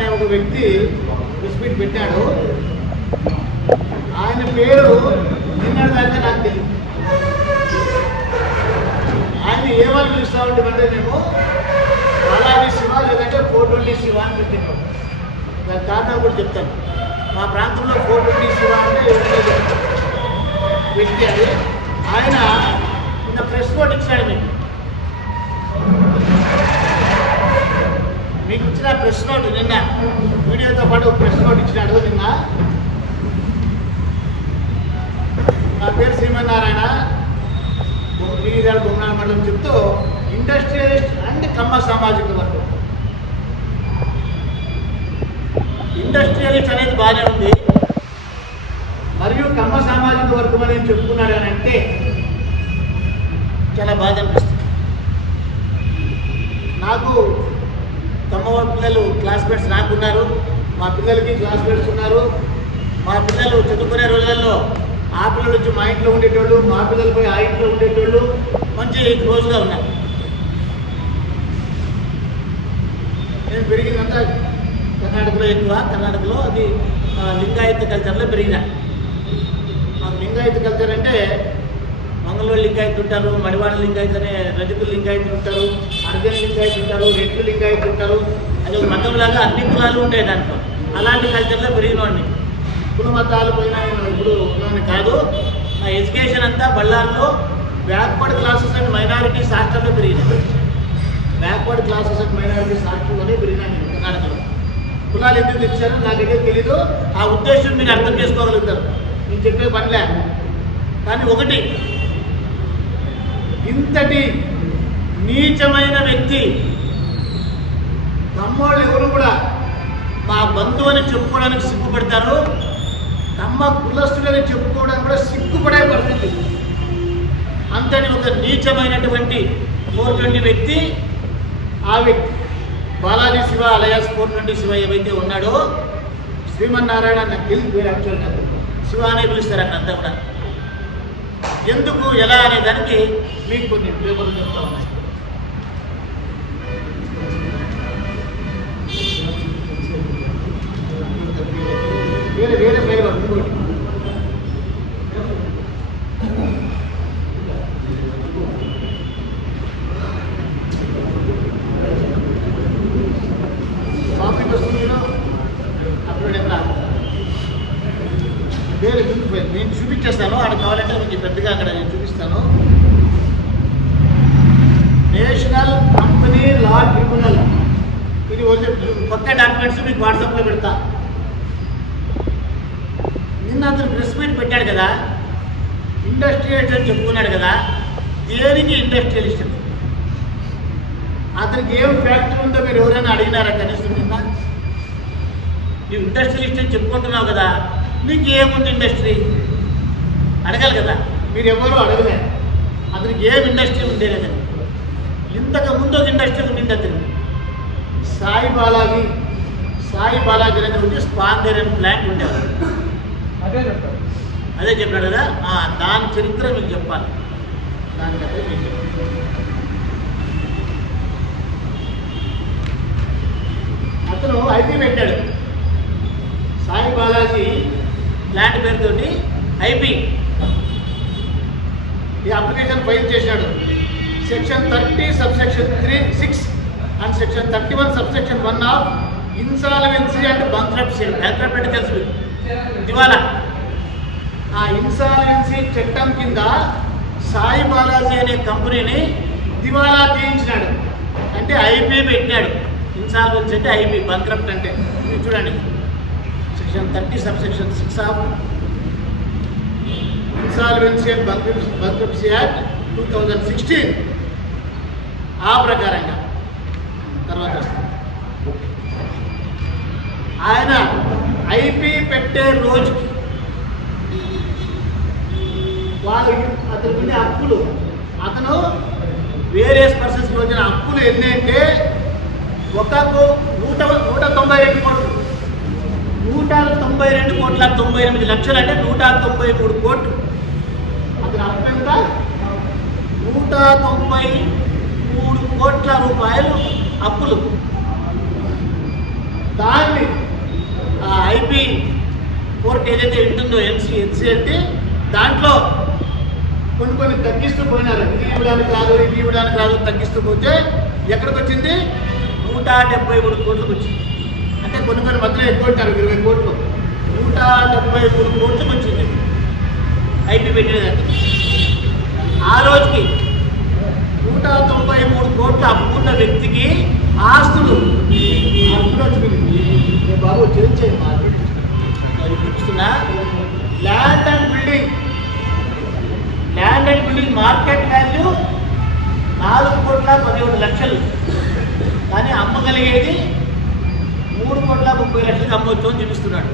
అనే ఒక వ్యక్తి ప్రెస్ మీట్ పెట్టాడు. ఆయన పేరు నిన్నటి దాకా నాకు తెలియదు. ఆయన ఏమని పిలుస్తూ ఉంటామంటే మేము బాలాజీ శివ లేదంటే 420 శివ అని పెట్టినాం. దాని కారణాలు కూడా చెప్తాను. మా ప్రాంతంలో 420 శివ అంటే వ్యక్తి అది. ఆయన నిన్న ప్రెస్ నోట్ ఇచ్చాడు. మీకు ఇచ్చిన ప్రెస్ నోట్ నిన్న వీడియోతో పాటు ప్రెస్ నోట్ ఇచ్చినాడు నిన్న. నా పేరు శ్రీమన్నారాయణ, బొమ్మనాడు మండలం చెప్తూ ఇండస్ట్రియలిస్ట్ అండ్ కమ్మ సామాజిక వర్గం. ఇండస్ట్రియలిస్ట్ అనేది బాగానే ఉంది, మరియు కమ్మ సామాజిక వర్గం అనేది చెప్పుకున్నాడు అని అంటే చాలా బాధ అనిపిస్తుంది. నాకు కమ్మ పిల్లలు క్లాస్మేట్స్ నాకు ఉన్నారు, మా పిల్లలకి క్లాస్మేట్స్ ఉన్నారు. మా పిల్లలు చదువుకునే రోజులలో ఆ పిల్లలు వచ్చి మా ఇంట్లో ఉండేటోళ్ళు, మా పిల్లలు పోయి ఆ ఇంట్లో ఉండేటోళ్ళు, మంచి క్లోజ్గా ఉన్నారు. నేను పెరిగిందంతా కర్ణాటకలో ఎక్కువ. కర్ణాటకలో అది లింగాయత్ కల్చర్లో పెరిగిన. మాకు లింగాయత్ కల్చర్ అంటే మంగళూరు లింగాయత్ ఉంటారు, మడివాడ లింగాయత్ అనే రజకులు లింగాయతులు ఉంటారు, అర్జన్ లింగాయత్ ఉంటారు, రెడ్లు లింగాయత్ ఉంటారు. అది ఒక మతంలాగా అన్ని కులాలు ఉంటాయి దాంట్లో. అలాంటి కల్చర్లో పెరిగినవాడిని. కుల మతాలు పోయినా ఇప్పుడు ఉన్నాను కాదు. నా ఎడ్యుకేషన్ అంతా బళ్ళార్లో బ్యాక్వర్డ్ క్లాసెస్ అండ్ మైనారిటీస్ హాస్టల్లో పెరిగినాయి. బ్యాక్వర్డ్ క్లాసెస్ అండ్ మైనారిటీస్ హాస్టల్లోనే పెరిగినాను నేను కర్ణాటకలో. కులాలు ఎందుకు తెచ్చారో నాకైతే తెలీదు. ఆ ఉద్దేశం మీరు అర్థం చేసుకోగలుగుతారు, నేను చెప్పే పనిలే. కానీ ఒకటి, ఇంతటి నీచమైన వ్యక్తి కమ్మోళ్ళు ఎవరు కూడా మా బంధువు అని చెప్పుకోవడానికి సిగ్గుపడతారు, కమ్మ కులస్తులని చెప్పుకోవడానికి కూడా సిగ్గుపడే పరిస్థితి. అంతటి ఒక నీచమైనటువంటి 420 వ్యక్తి ఆ వ్యక్తి బాలాజీ శివ అలయాస్ 420 శివ ఏవైతే ఉన్నాడో, శ్రీమన్నారాయణ నాకు తెలియదు పేరు, యాక్చువల్గా శివ అనే పిలుస్తారు అక్కడంతా కూడా. ఎందుకు ఎలా అనే దానికి మీకు కొన్ని పేపర్లు చెప్తా ఉన్నాయి. వేరే వేరే పేరు ఇంకోటి టాపిక్ వస్తుంది అప్పుడు వేరే నేను చూపించేస్తాను. అక్కడ కావాలంటే మీకు పెద్దగా అక్కడ నేను చూపిస్తాను. నేషనల్ కంపెనీ లా ట్రిబ్యునల్, ఇది కొత్త డాక్యుమెంట్స్ మీకు వాట్సాప్లో పెడతా. నిన్న అతను ప్రెస్ మీట్ పెట్టాడు కదా, ఇండస్ట్రియలిస్ట్ అని చెప్పుకున్నాడు కదా. దేనికి ఇండస్ట్రియలిస్ట్? అతనికి ఏం ఫ్యాక్టరీ ఉందో మీరు ఎవరైనా అడిగినారా కనీసం? నిన్న నువ్వు ఇండస్ట్రియలిస్ట్ అని చెప్పుకుంటున్నావు కదా, నీకు ఏముంది ఇండస్ట్రీ అడగాలి కదా. మీరు ఎవరు అడగలేదు. అతనికి ఏం ఇండస్ట్రీ ఉండే లేదండి. ఇంతకు ముందు ఒక ఇండస్ట్రీ ఉండింది అతను. సాయి బాలాజీ అనేది వచ్చి స్పాండేరియన్ ప్లాంట్ ఉండేవారు. అదే చెప్పాడు కదా. దాని చరిత్ర మీకు చెప్పాలి. దానికంటే మీకు అతను ఐపీ పెట్టాడు. సాయి బాలాజీ ప్లాంట్ పేరుతోటి ఐపీ ఈ అప్లికేషన్ ఫైల్ చేశాడు. Section 30 subsection 3(6) and section 31 subsection 1 of insolvency and bankruptcy. Bankrupt అంటే తెలుసు, దివాలా. ఆ ఇన్సాల్వెన్సీ చట్టం కింద సాయి బాలాజీ అనే కంపెనీని దివాలా తీయించినాడు. అంటే ఐపీ పెట్టినాడు. ఇన్సాల్వెన్సీ అంటే ఐపీ, బ్యాంక్రప్ట్ అంటే ఇది చూడండి. Section 30 subsection 6 of insolvency and bankruptcy act 2016 ఆ ప్రకారంగా. తర్వాత ఆయన ఐపీ పెట్టే రోజుకి వాళ్ళు అతనికి అప్పులు, అతను వేరియస్ పర్సన్స్ వచ్చిన అప్పులు ఎన్ని అంటే ఒకకు 192 కోట్లు, 192 కోట్ల 98 లక్షలు అంటే 193 కోట్లు. అతని అప్పు ఎంత? 193 కోట్ల రూపాయలు అప్పులు. దాన్ని ఐపీ కోర్టు ఏదైతే ఉంటుందో ఎన్సీ అంటే దాంట్లో కొన్ని తగ్గిస్తూ పోయినారు. ఇది ఇవ్వడానికి రాదు తగ్గిస్తూ పోతే ఎక్కడికి వచ్చింది? 173 కోట్లకు వచ్చింది. అంటే కొన్ని మధ్యలో ఎక్కువ ఉంటారు, 20 కోట్లు. 173 కోట్లకు వచ్చింది ఐపీ పెట్టినదాన్ని. ఆ రోజుకి 193 కోట్ల అప్పున్న వ్యక్తికి ఆస్తులు బాబు చూపిస్తున్నా. Land and building market value 4,17,00,000. కానీ అమ్మగలిగేది 3,30,00,000 అమ్మవచ్చు అని చూపిస్తున్నాడు.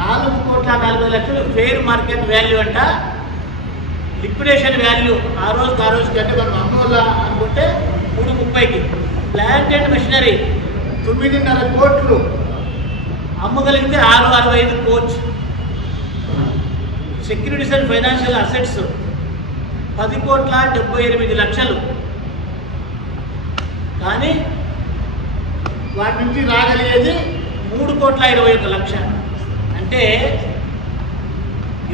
4,40,00,000 ఫెయిర్ మార్కెట్ వాల్యూ అంట. లిక్విడేషన్ వాల్యూ ఆ రోజుకి అంటే మనం అమ్మవల్ల అనుకుంటే 3,30,000కి. ప్లాంట్ అండ్ మెషినరీ 9,5 కోట్లు అమ్మగలిగితే 665 coach. Securities and financial assets 10,78,00,000. కానీ వాటి నుంచి రాగలిగేది 3,21,00,000. అంటే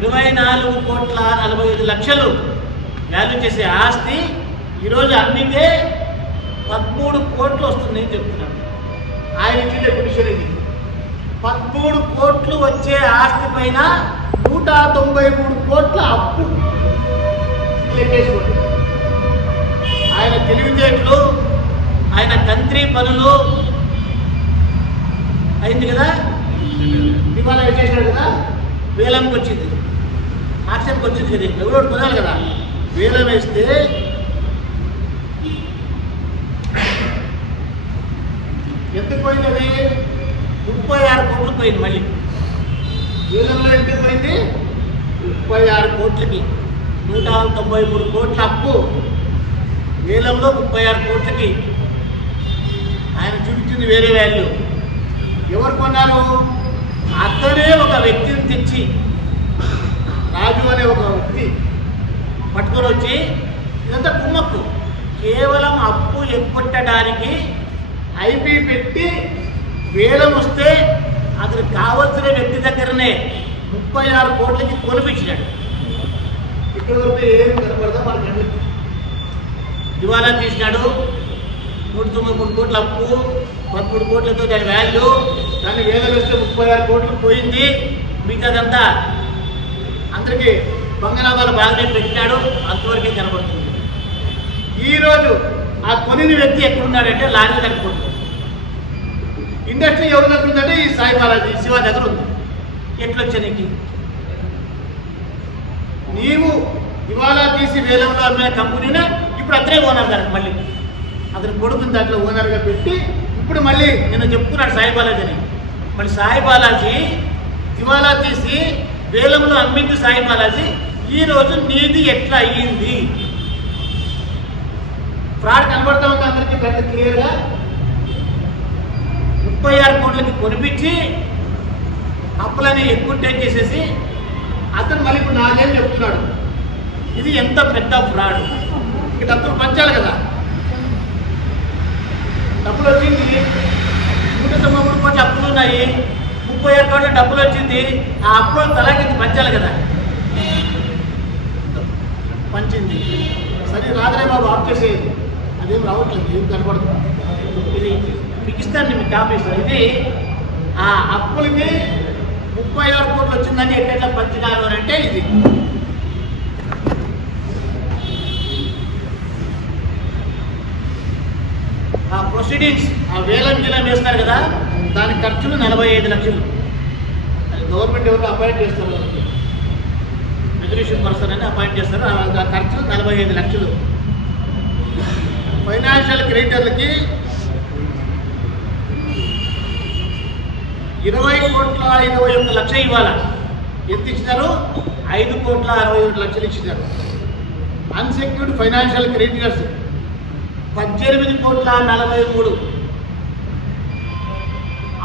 24,45,00,000 వాల్యూ చేసే ఆస్తి ఈరోజు అమ్మితే 13 కోట్లు వస్తుంది అని చెప్తున్నాను. ఆయన ఇచ్చిన పిటిషన్ ఇది. 13 కోట్లు వచ్చే ఆస్తి పైన 193 కోట్ల అప్పు లెక్కేసుకోండి. ఆయన తెలివితేటలు, ఆయన తంత్రి పనులు అయింది కదా. ఇవాళ చేసినాడు కదా, వేలంకి వచ్చింది, ఆక్షన్కి వచ్చింది కదా. ఎవరో కొనాలి కదా, వేలం వేస్తే ఎంత పోయింది? అది 36 కోట్లు పోయింది. మళ్ళీ వేలంలో ఎంత పోయింది? 36 కోట్లకి. 193 కోట్ల అప్పు, వేలంలో 36 కోట్లకి. ఆయన చూపించింది వేరే వాల్యూ. ఎవరు కొన్నారు? అతనే ఒక వ్యక్తిని తెచ్చి, రాజు అనే ఒక వ్యక్తి పట్టుకొని వచ్చి, ఇదంతా కుమ్మక్కు, కేవలం అప్పు ఎక్కొట్టడానికి ఐపీ పెట్టి వేలం వస్తే అతనికి కావలసిన వ్యక్తి దగ్గరనే 36 కోట్లకి కొనిపించినాడు. ఇక్కడ వస్తే ఏం కనపడదా మనకి? దివాలా తీసినాడు. 193 కోట్ల అప్పు, 13 కోట్లతో దాని వాల్యూ. దాన్ని వేలం వేస్తే 36 కోట్లు పోయింది. మిగతాదంతా అందరికీ బంగాళాబాలు బాగానే పెట్టినాడు. అంతవరకే కనబడుతుంది. ఈరోజు ఆ కొనిన వ్యక్తి ఎక్కడున్నాడంటే లారీ దగ్గర. ఇండస్ట్రీ ఎవరి దగ్గర ఉందంటే ఈ సాయి బాలాజీ శివ దగ్గర ఉంది. ఎట్లొచ్చా నీకు? నీవు ఇవాళ తీసి వేలంలో అమ్మిన కంపెనీనే ఇప్పుడు అతనే ఓనర్ గారు. మళ్ళీ అతను కొడుకుని దాంట్లో ఓనర్గా పెట్టి ఇప్పుడు మళ్ళీ నేను చెప్తున్నాడు సాయి బాలాజీ అని. మళ్ళీ సాయి బాలాజీ దివాలా తీసి వేలంలో అమ్మింది సాయి బాలాజీ. ఈరోజు నీది ఎట్లా అయ్యింది? ఫ్రాడ్ కనబడతా ఉంది అందరికీ పెద్ద క్లియర్గా. 36 కోట్లకి కొనిపించి అప్పులని ఎక్కువ టేక్ చేసేసి అతను మళ్ళీ ఇప్పుడు నాకేం చెప్తున్నాడు. ఇది ఎంత పెద్ద ఫ్రాడ్. ఇక డబ్బులు పంచాలి కదా. డబ్బులు వచ్చింది, 193 కోట్ల అప్పులు ఉన్నాయి, 36 కోట్ల డబ్బులు వచ్చింది. ఆ అప్పులు తలాకి పంచాలి కదా. పంచింది. సరే రాత్రే బాబు ఆఫ్ చేసేది. అదేం రావట్లేదు, ఏం కనపడుతుంది. ఇది మీకు ఇస్తాను, మీకు కాపీ ఇస్తాను. ఇది ఆ అప్పులకి 36 కోట్లు వచ్చిందని ఎట్లా పంచినారు అని అంటే ఇది. ఆ ప్రొసీడింగ్స్, ఆ వేలం గీలం వేస్తారు కదా, దాని ఖర్చులు 45 లక్షలు. అది గవర్నమెంట్ ఎవరు అపాయింట్ చేస్తారు, రెగ్యులేషన్ పర్సన్ అని అపాయింట్ చేస్తారు. ఆ ఖర్చులు 45 లక్షలు. ఫైనాన్షియల్ క్రెడిటర్లకి 20,21,00,000 ఇవ్వాలి. ఎంత ఇచ్చినారు? 5,61,00,000 ఇచ్చినారు. అన్సెక్యూర్డ్ ఫైనాన్షియల్ క్రెడిటర్స్ 18,43,00,000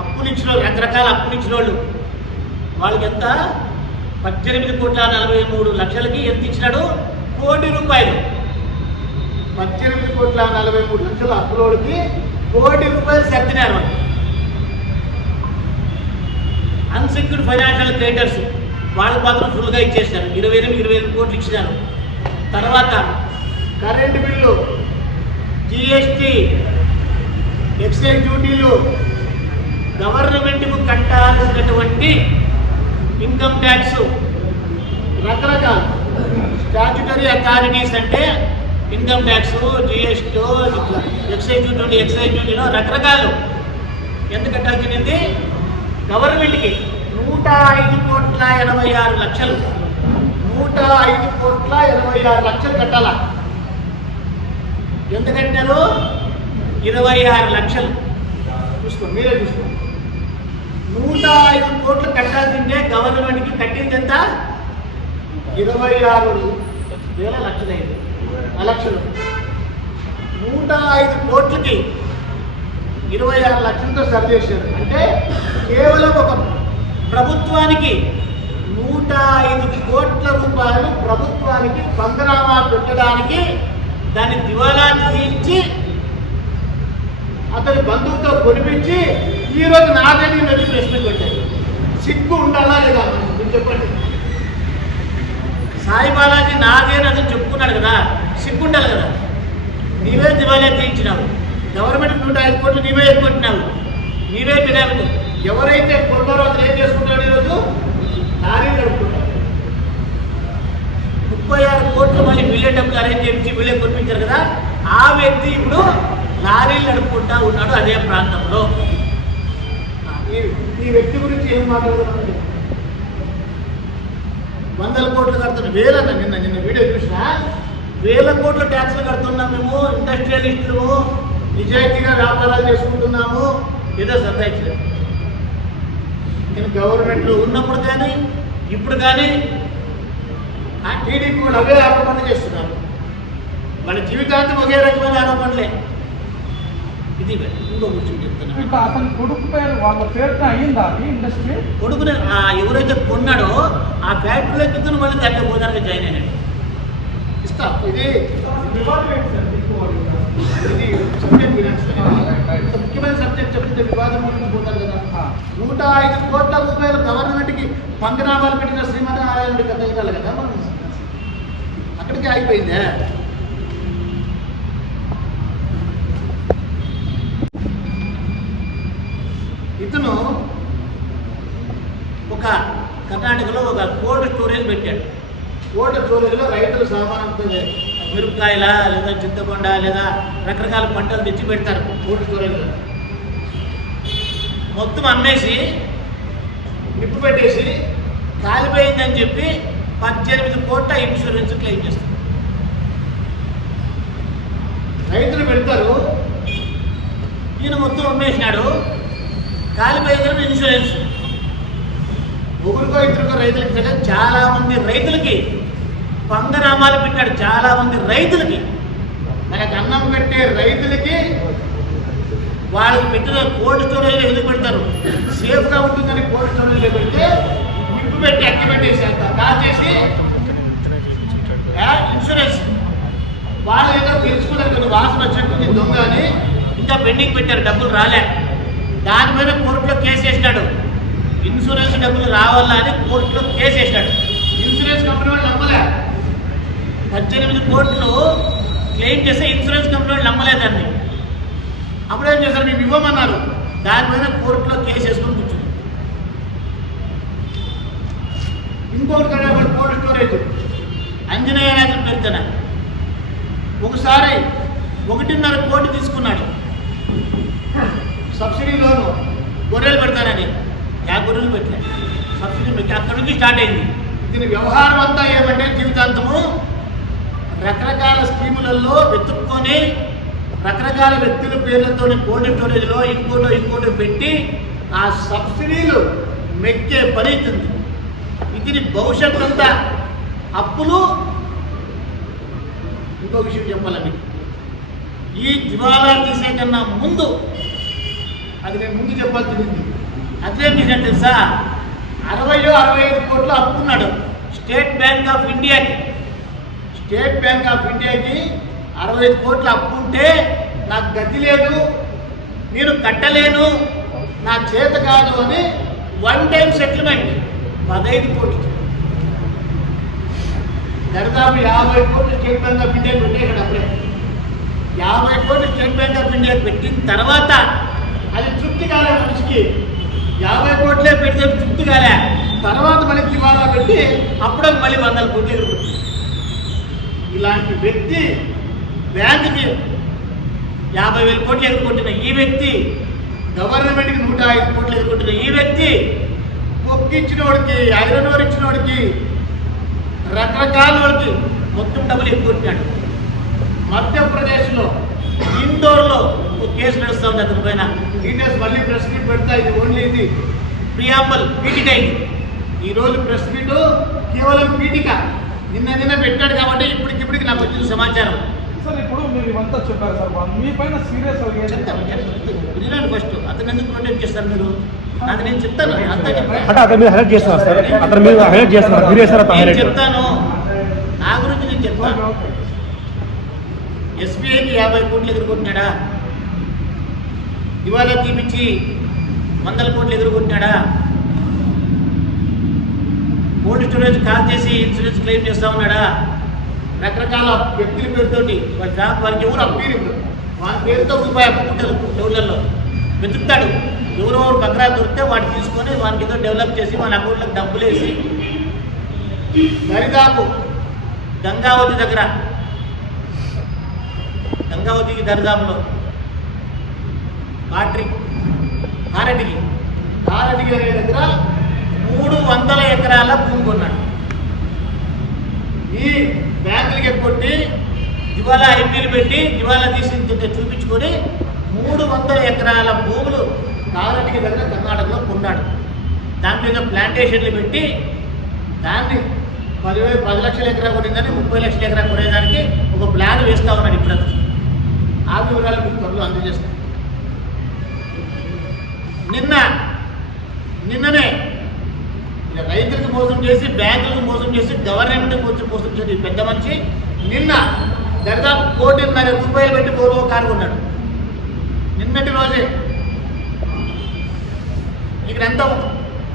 అప్పులు ఇచ్చిన వాళ్ళు, రకరకాల అప్పులు ఇచ్చిన వాళ్ళు, వాళ్ళకి ఎంత? 18,43,00,000కి ఎంత ఇచ్చినాడు? ₹1,00,00,000. 18,43,00,000 అప్పులోడికి ₹1,00,00,000 సర్దినారు. ఫైనాన్షియల్ క్రెడిటర్స్ వాళ్ళకి మాత్రం ఫుల్గా ఇచ్చేసారు, 28 కోట్లు ఇచ్చినారు. తర్వాత కరెంటు బిల్లు, జిఎస్టీ, ఎక్సైజ్ డ్యూటీలు, గవర్నమెంట్కు కట్టాల్సినటువంటి ఇన్కమ్ ట్యాక్స్, రకరకాల స్టాట్యుటరీ అథారిటీస్ అంటే ఇన్కమ్ ట్యాక్స్, జిఎస్టీ, ఎక్సైజ్ డ్యూటీలో రకరకాలు ఎంత కట్టాల్సింది గవర్నమెంట్కి 105,86,00,000. 105,86,00,000 కట్టాలా. ఎంత కట్టినారు? 26 లక్షలు. చూసుకోండి, మీరే చూసుకోండి. 105 కోట్లు కట్టాల్సిందే గవర్నమెంట్కి కట్టింది ఎంత? 26,00,000. 105 కోట్లకి 26 లక్షలతో సరి చేశారు. అంటే కేవలం ఒక ప్రభుత్వానికి 105 కోట్ల రూపాయలు ప్రభుత్వానికి పంగనామా పెట్టడానికి దాన్ని దివాలా తీయించి అతని బంధువుతో కొనిపించి ఈరోజు నాదేని నది ప్రశ్న పెట్టారు. సిగ్గు ఉండాలా లేదా మీరు చెప్పండి. సాయి బాలాజీ నాదేనని చెప్పుకున్నాడు కదా, సిగ్గు ఉండాలి కదా. నీవే దివాలా తీయించినావు, గవర్నమెంట్ 105 కోట్లు నీవే ఎత్తుకుంటున్నావు, నీవే పినామిలు. ఎవరైతే కొన్నారో అతను ఏం చేసుకుంటాడు? ఈరోజు లారీ నడుపుకుంటాడు. 36 కోట్లు మళ్ళీ వీళ్ళే డబ్బులు అరేంజ్ చేయించి వీళ్ళే కొనిపించారు కదా, ఆ వ్యక్తి ఇప్పుడు లారీలు నడుపుకుంటా ఉన్నాడు అదే ప్రాంతంలో. ఈ వ్యక్తి గురించి ఏం మాట్లాడుతున్నామండి? 100 కోట్లు కడుతున్నాం, నిన్న వీడియో చూసినా 1000 కోట్ల ట్యాక్స్లు కడుతున్నాం మేము, ఇండస్ట్రియలిస్టులు నిజాయితీగా వ్యాపారాలు చేసుకుంటున్నాము, ఏదో సంపాదించలేదు. నేను గవర్నమెంట్లో ఉన్నప్పుడు కానీ ఇప్పుడు కానీ ఆ టీడీపీ కూడా అవే ఆరోపణలు చేస్తున్నారు. వాళ్ళ జీవితాంతం ఒకే రకమైన ఆరోపణలే. ఇది ఇంకో విషయం చెప్తున్నాను. అతని కొడుకు పేరు వాళ్ళ పేరుతో అయ్యిందా ఇండస్ట్రీ? కొడుకుని ఎవరైతే కొన్నాడో ఆ ఫ్యాక్టరీలో కింద మళ్ళీ దాంట్లో పోదానికి జాయిన్ అయినాడు. ఇస్తా ఇది సబ్జెక్ట్ ఫినాన్స్ ముఖ్యమైన సబ్జెక్ట్ చెప్తే వివాదం గురించి పోతారు కదా. 105 కోట్ల రూపాయలు గవర్నమెంట్కి పంగనామాలు పెట్టిన శ్రీమన్నారాయణుడి కథ వెళ్ళాలి కదా మనం. అక్కడికి ఆగిపోయిందే. ఇతను ఒక కర్ణాటకలో ఒక కోల్డ్ స్టోరేజ్ పెట్టాడు. కోల్డ్ స్టోరేజ్లో రైతులు సామానంతో మిరపకాయల లేదా చింతకొండ లేదా రకరకాల పంటలు తెచ్చి పెడతారు కోల్డ్ స్టోరేజ్లో. మొత్తం అమ్మేసి నిప్పు పెట్టేసి కాలిపోయిందని చెప్పి 18 కోట్ల ఇన్సూరెన్స్ క్లెయిమ్ చేస్తారు. రైతులు పెడతారు, ఈయన మొత్తం అమ్మేసినాడు, కాలిపోయిందని ఇన్సూరెన్స్. ఒకరికో ఇద్దరికో రైతులకి కదా, చాలా మంది రైతులకి పంగనామాలు పెట్టాడు. చాలా మంది రైతులకి, మనకు అన్నం పెట్టే రైతులకి వాళ్ళకి పెట్టిన కోల్డ్ స్టోరేజ్లో ఎందుకు పెడతారు? సేఫ్గా ఉంటుందని కోల్డ్ స్టోరేజ్లో పెడితే నిప్పు పెట్టి అక్కి పెట్టేసి కాల్చేసి ఇన్సూరెన్స్ వాళ్ళు ఏదో తెలుసుకున్నారు, కొన్ని వాసన వచ్చినట్టు దొంగ అని ఇంకా పెండింగ్ పెట్టారు, డబ్బులు రాలే. దాని మీద కోర్టులో కేసు వేసినాడు. ఇన్సూరెన్స్ డబ్బులు రావాలా అని కోర్టులో కేసు వేసినాడు. ఇన్సూరెన్స్ కంపెనీ వాళ్ళు నమ్మలే. 18 కోట్లు క్లెయిమ్ చేస్తే ఇన్సూరెన్స్ కంపెనీ వాళ్ళు నమ్మలేదాన్ని. అప్పుడేం చేశారు? మేము ఇవ్వమన్నారు. దాని మీద కోర్టులో కేసు వేసుకొని కూర్చుంది. ఇంకొకటి కదా కోల్డ్ స్టోరేజ్ అంజనేయ రాజు పెరుగుతున్న ఒకసారి 1.5 కోటి తీసుకున్నాడు సబ్సిడీ లోను, గొర్రెలు పెడతానని. గొర్రెలు పెట్టలేదు, సబ్సిడీ పెట్టి అక్కడి నుంచి స్టార్ట్ అయింది. దీని వ్యవహారం అంతా ఏమంటే జీవితాంతము రకరకాల స్కీములలో వెతుక్కొని రకరకాల వ్యక్తుల పేర్లతో కోల్డ్ స్టోరేజ్లో ఇంకోటి పెట్టి ఆ సబ్సిడీలు మెక్కే పని అవుతుంది. ఇది భవిష్యత్తు అంతా అప్పులు. ఇంకో విషయం చెప్పాలని, ఈ దివాలా తీసే కన్నా ముందు అది నేను ముందు చెప్పాల్సింది. అదేం చేశాను తెలుసా? 65 కోట్లు అప్పుకున్నాడు స్టేట్ బ్యాంక్ ఆఫ్ ఇండియాకి. స్టేట్ బ్యాంక్ ఆఫ్ ఇండియాకి 65 కోట్లు అప్పు ఉంటే నాకు గతి లేదు, నేను కట్టలేను, నా చేత కాదు అని వన్ టైం సెటిల్మెంట్ 15 కోట్లు, దాదాపు 50 కోట్లు స్టేట్ బ్యాంక్ ఆఫ్ ఇండియా పెట్టాడు. అప్పుడే 50 కోట్లు స్టేట్ బ్యాంక్ ఆఫ్ ఇండియా పెట్టిన తర్వాత అది తృప్తి కాలే మనిషికి. 50 కోట్లే పెడితే తృప్తి కాలే, తర్వాత మళ్ళీ దివాలా పెట్టి అప్పుడే మళ్ళీ 100 కోట్లు ఎదుర్కొంటుంది. ఇలాంటి వ్యక్తి బ్యాంకుకి 50,000 కోట్లు ఎదుర్కొంటున్న ఈ వ్యక్తి, గవర్నమెంట్కి 105 కోట్లు ఎదుర్కొంటున్న ఈ వ్యక్తి, మొక్కిచ్చిన వాడికి, ఐరన్ ఓర్ ఇచ్చిన వాడికి, రకరకాల వాడికి మొత్తం డబ్బులు ఎక్కుంటున్నాడు. మధ్యప్రదేశ్లో ఇండోర్లో ఒక కేసు నడుస్తూ ఉంది అతని పైన. డీటెయిల్స్ మళ్ళీ ప్రెస్ మీట్ పెడతా. ఇది ఓన్లీ ఇది ప్రియాంబల్ పీటిక. ఈరోజు ప్రెస్ మీట్ కేవలం పీటిక. నిన్న పెట్టాడు కాబట్టి ఇప్పటికిప్పటికి నాకు వచ్చిన సమాచారం. సార్ ఇప్పుడు మీరు ఇవంతా చెప్పారు సార్, మీ పైన సీరియస్ చెప్తాను. ఫస్ట్ అతను ఎందుకు ప్రొటెక్ట్ చేస్తారు మీరు? అది నేను చెప్తాను. అంతా చెప్తాను. నా గురించి నేను చెప్తాను. ఎస్బీఐకి 50 కోట్లు ఎదుర్కొంటున్నాడా? దివాలా తీపిచ్చి 100 కోట్లు ఎదుర్కొంటున్నాడా? కోల్డ్ స్టోరేజ్ కాల్ చేసి ఇన్సూరెన్స్ క్లెయిమ్ చేస్తా ఉన్నాడా? రకరకాల వ్యక్తుల పేరుతోటి వారికి ఎవరు అప్పీరు, వాళ్ళ పేరుతో రూపాయి అప్పుకుంటారు. టౌన్లలో వెతుకుతాడు. ఎవరెవరు బక్రా దొరికితే వాటిని తీసుకొని వానికి ఏదో డెవలప్ చేసి మన అకౌంట్లకు డబ్బులు వేసి దరిదాపు గంగావతి దగ్గర, గంగావతికి దరిదాపులో కారెడ్డికి అనే దగ్గర 300 ఎకరాల భూమి కొన్నాడు. ఈ బ్యాంకులకి కొట్టి దివాలా ఐపీలు పెట్టి దివాలా తీసి చూపించుకొని 300 ఎకరాల భూములు కారెడ్డికి దగ్గర కర్ణాటకలో కొన్నాడు. దాని మీద ప్లాంటేషన్లు పెట్టి దాన్ని 10 లక్షల ఎకరా కొనిందని 30 లక్షల ఎకరా కొనేదానికి ఒక ప్లాన్ వేస్తూ ఉన్నాడు. ఇప్పుడు ఆ వివరాలు మీకు త్వరలో అందజేస్తాను. నిన్ననే రైతులకు మోసం చేసి, బ్యాంకులకు మోసం చేసి, గవర్నమెంట్కి మోసం చేసి పెద్ద మనిషి నిన్న దాదాపు 1,50,00,000 రూపాయలు పెట్టి గౌరవ కారు కొన్నాడు. నిన్నటి రోజే ఇక్కడంతా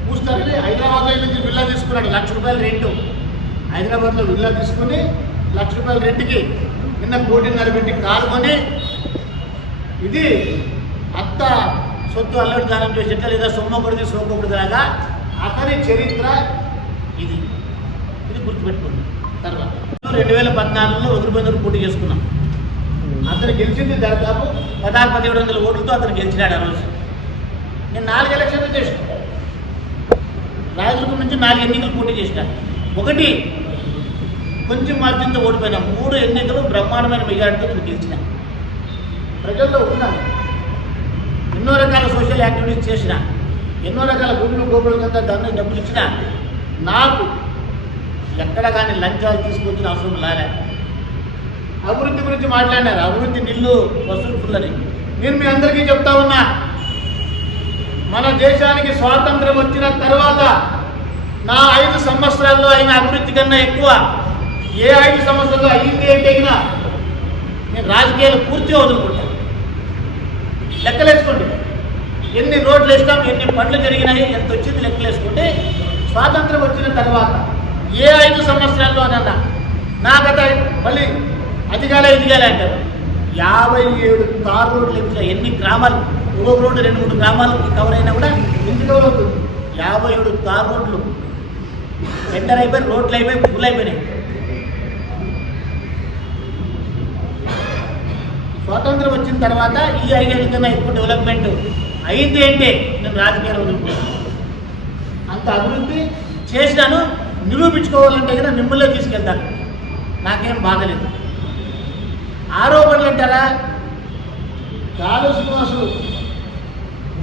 చూస్తారని హైదరాబాద్లో నుంచి విల్లా తీసుకున్నాడు. 1,00,000 రూపాయలు రెంటు. హైదరాబాద్లో విల్లా తీసుకుని 1,00,000 రూపాయల రెంట్కి నిన్న 1,50,00,000 పెట్టి కారు కొని, ఇది అత్త సొత్తు అల్లడి దానం చేసేట్లా లేదా సొమ్మకూడదు సోకూడదులాగా అతని చరిత్ర ఇది గుర్తుపెట్టుకోండి. తర్వాత 2014లో ఒకరిపైన పోటీ చేసుకున్నాం. అతను గెలిచింది దాదాపు 16,000-17,000 ఓట్లతో అతను గెలిచినాడు. ఆ రోజు నేను 4 ఎలక్షన్లు చేసిన. రాయదుర్గం నుంచి 4 ఎన్నికలు పోటీ చేసిన. ఒకటి కొంచెం మార్జిన్తో ఓడిపోయినా. 3 ఎన్నికలు బ్రహ్మాండమైన మెజార్టీతో నేను గెలిచిన. ప్రజల్లో ఉన్నాను. ఎన్నో రకాల సోషల్ యాక్టివిటీస్ చేసిన, ఎన్నో రకాల గుళ్ళు గోపులకంతా దాన్ని డబ్బులు ఇచ్చిన. నాకు ఎక్కడ కానీ లంచాలు తీసుకొచ్చిన అవసరం లేలే. అభివృద్ధి గురించి మాట్లాడినారు. అభివృద్ధి నిల్లు వసూలు ఫుల్లని. నేను మీ అందరికీ చెప్తా ఉన్నా, మన దేశానికి స్వాతంత్రం వచ్చిన తర్వాత నా 5 సంవత్సరాల్లో అయిన అభివృద్ధి కన్నా ఎక్కువ ఏ 5 సంవత్సరాల్లో అయ్యింది అంటే నేను రాజకీయాలు పూర్తిగా వదులుకుంటాను. లెక్కలేసుకోండి, ఎన్ని రోడ్లు వేసినాం, ఎన్ని పనులు జరిగినాయి, ఎంత వచ్చింది లెక్కలేసుకుంటే స్వాతంత్రం వచ్చిన తర్వాత ఏ 5 సంవత్సరాల్లో అన్నా నాకట మళ్ళీ అదిగాలే ఇదిగాలే అంటారు. 57 తార్ రోడ్లు వేసిన. ఎన్ని గ్రామాలు, ఒక్కొక్క రోడ్డు 2-3 గ్రామాలకి కవర్ అయినా కూడా ఎందుకు కవర్ అవుతుంది? 57 తార్ రోడ్లు టెండర్ అయిపోయి, రోడ్లు అయిపోయి, ఫుల్ అయిపోయినాయి. స్వాతంత్రం వచ్చిన తర్వాత ఈ 5 కన్నా ఎక్కువ డెవలప్మెంట్ అయింది అంటే నేను రాజకీయాలు వదులుకున్నాను. అంత అభివృద్ధి చేసినాను. నిరూపించుకోవాలంటే కదా మిమ్మల్ని తీసుకెళ్తాను. నాకేం బాధలేదు. ఆరోపణలు అంటారా? కాలు శ్రీనివాసులు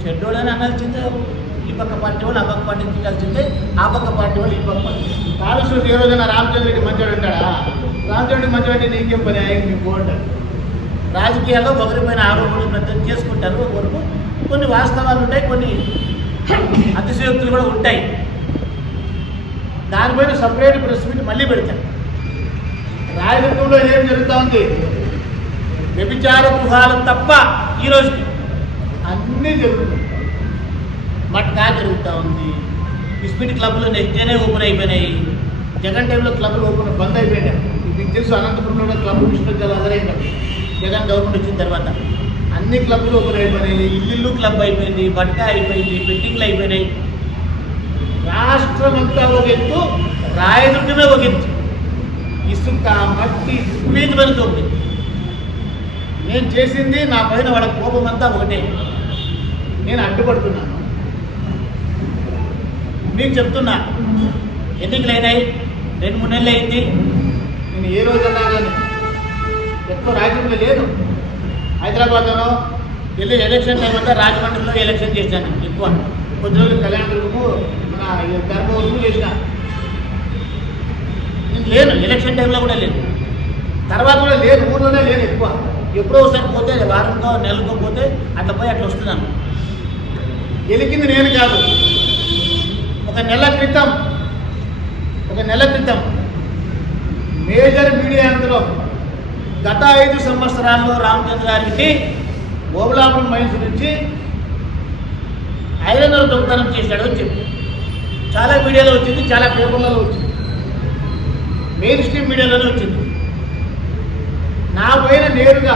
చెడ్డోళ్ళని అనాల్సిందే. ఈ పక్క పార్టీ వాళ్ళు ఆ పక్క పార్టీ తిట్టాల్సిందే, ఆ పక్క పార్టీ వాళ్ళు ఈ పక్క పార్టీ. కాలు శ్రీనివాసు ఏ రోజైనా రామచంద్ర రెడ్డి మంచివాడు అంటాడా? రామచంద్ర రెడ్డి మంచివాడు అంటే నీకేం పని? ఆయన బాగుంటాడు. రాజకీయాల్లో ఒకరిపైన ఆరోపణలు పెద్ద చేసుకుంటారు. ఒకరికి కొన్ని వాస్తవాలు ఉంటాయి, కొన్ని అతిశయోక్తులు కూడా ఉంటాయి. దానిపైన సపరేట్ ప్రెస్ మీట్ మళ్ళీ పెడతాను. రాయదుర్గంలో ఏం జరుగుతూ ఉంది? వ్యభిచార గృహాలు తప్ప ఈరోజు అన్నీ జరుగుతుంది. మట్కా జరుగుతూ ఉంది. ఇస్పిట్ క్లబ్లు నెక్స్ట్ డేనే ఓపెన్ అయిపోయినాయి. జగన్ టైంలో క్లబ్లు ఓపెన్ బంద్ అయిపోయినాయి. మీకు తెలుసు అనంతపురంలో క్లబ్ విశ్వవిద్యాలయం అదరైంది జగన్ గవర్నమెంట్ వచ్చిన తర్వాత. అన్ని క్లబ్లు ఓపెన్ అయిపోయినాయి. ఇల్లు క్లబ్ అయిపోయింది, మట్కా అయిపోయింది, బెట్టింగ్లు అయిపోయినాయి. రాష్ట్రం అంతా ఒక ఎత్తు, రాయదుర్గమే ఒక ఎత్తు. ఇసుక మట్టి విపరీతమైన తోటి. నేను చేసింది నా పైన వాళ్ళ కోపం అంతా ఒకటే. నేను అడ్డుపడుతున్నాను. మీకు చెప్తున్నా, ఎన్నికలు అయినాయి, 2-3 నెలలు అయింది. నేను ఏ రోజన్నా కానీ ఎక్కువ రాజకీయంలో లేదు. హైదరాబాద్లోనో వెళ్ళి ఎలక్షన్ టైం అంతా రాజమండ్రిలో ఎలక్షన్ చేశాను ఎక్కువ. కొద్ది రోజులు కళ్యాణదుర్గము మన ధర్మవరము చేసిన. నేను లేను ఎలక్షన్ టైంలో కూడా లేదు, తర్వాత కూడా లేదు, ఊళ్ళోనే లేను ఎక్కువ. ఎప్పుడో ఒకసారి పోతే వారంకో నెలకో పోతే అట్లా పోయి అట్లా వస్తున్నాను. గెలికింది నేను కాదు. ఒక నెల క్రితం మేజర్ మీడియా అందులో గత 5 సంవత్సరాల్లో రామచంద్రారెడ్డి ఓబులాపురం మైన్స్ నుంచి ఐరన్ ఓర్ దొంగతనం చేశాడు అని చెప్పి చాలా మీడియాలో వచ్చింది, చాలా పేపర్లలో వచ్చింది, మెయిన్ స్ట్రీమ్ మీడియాలోనే వచ్చింది. నా పైన నేరుగా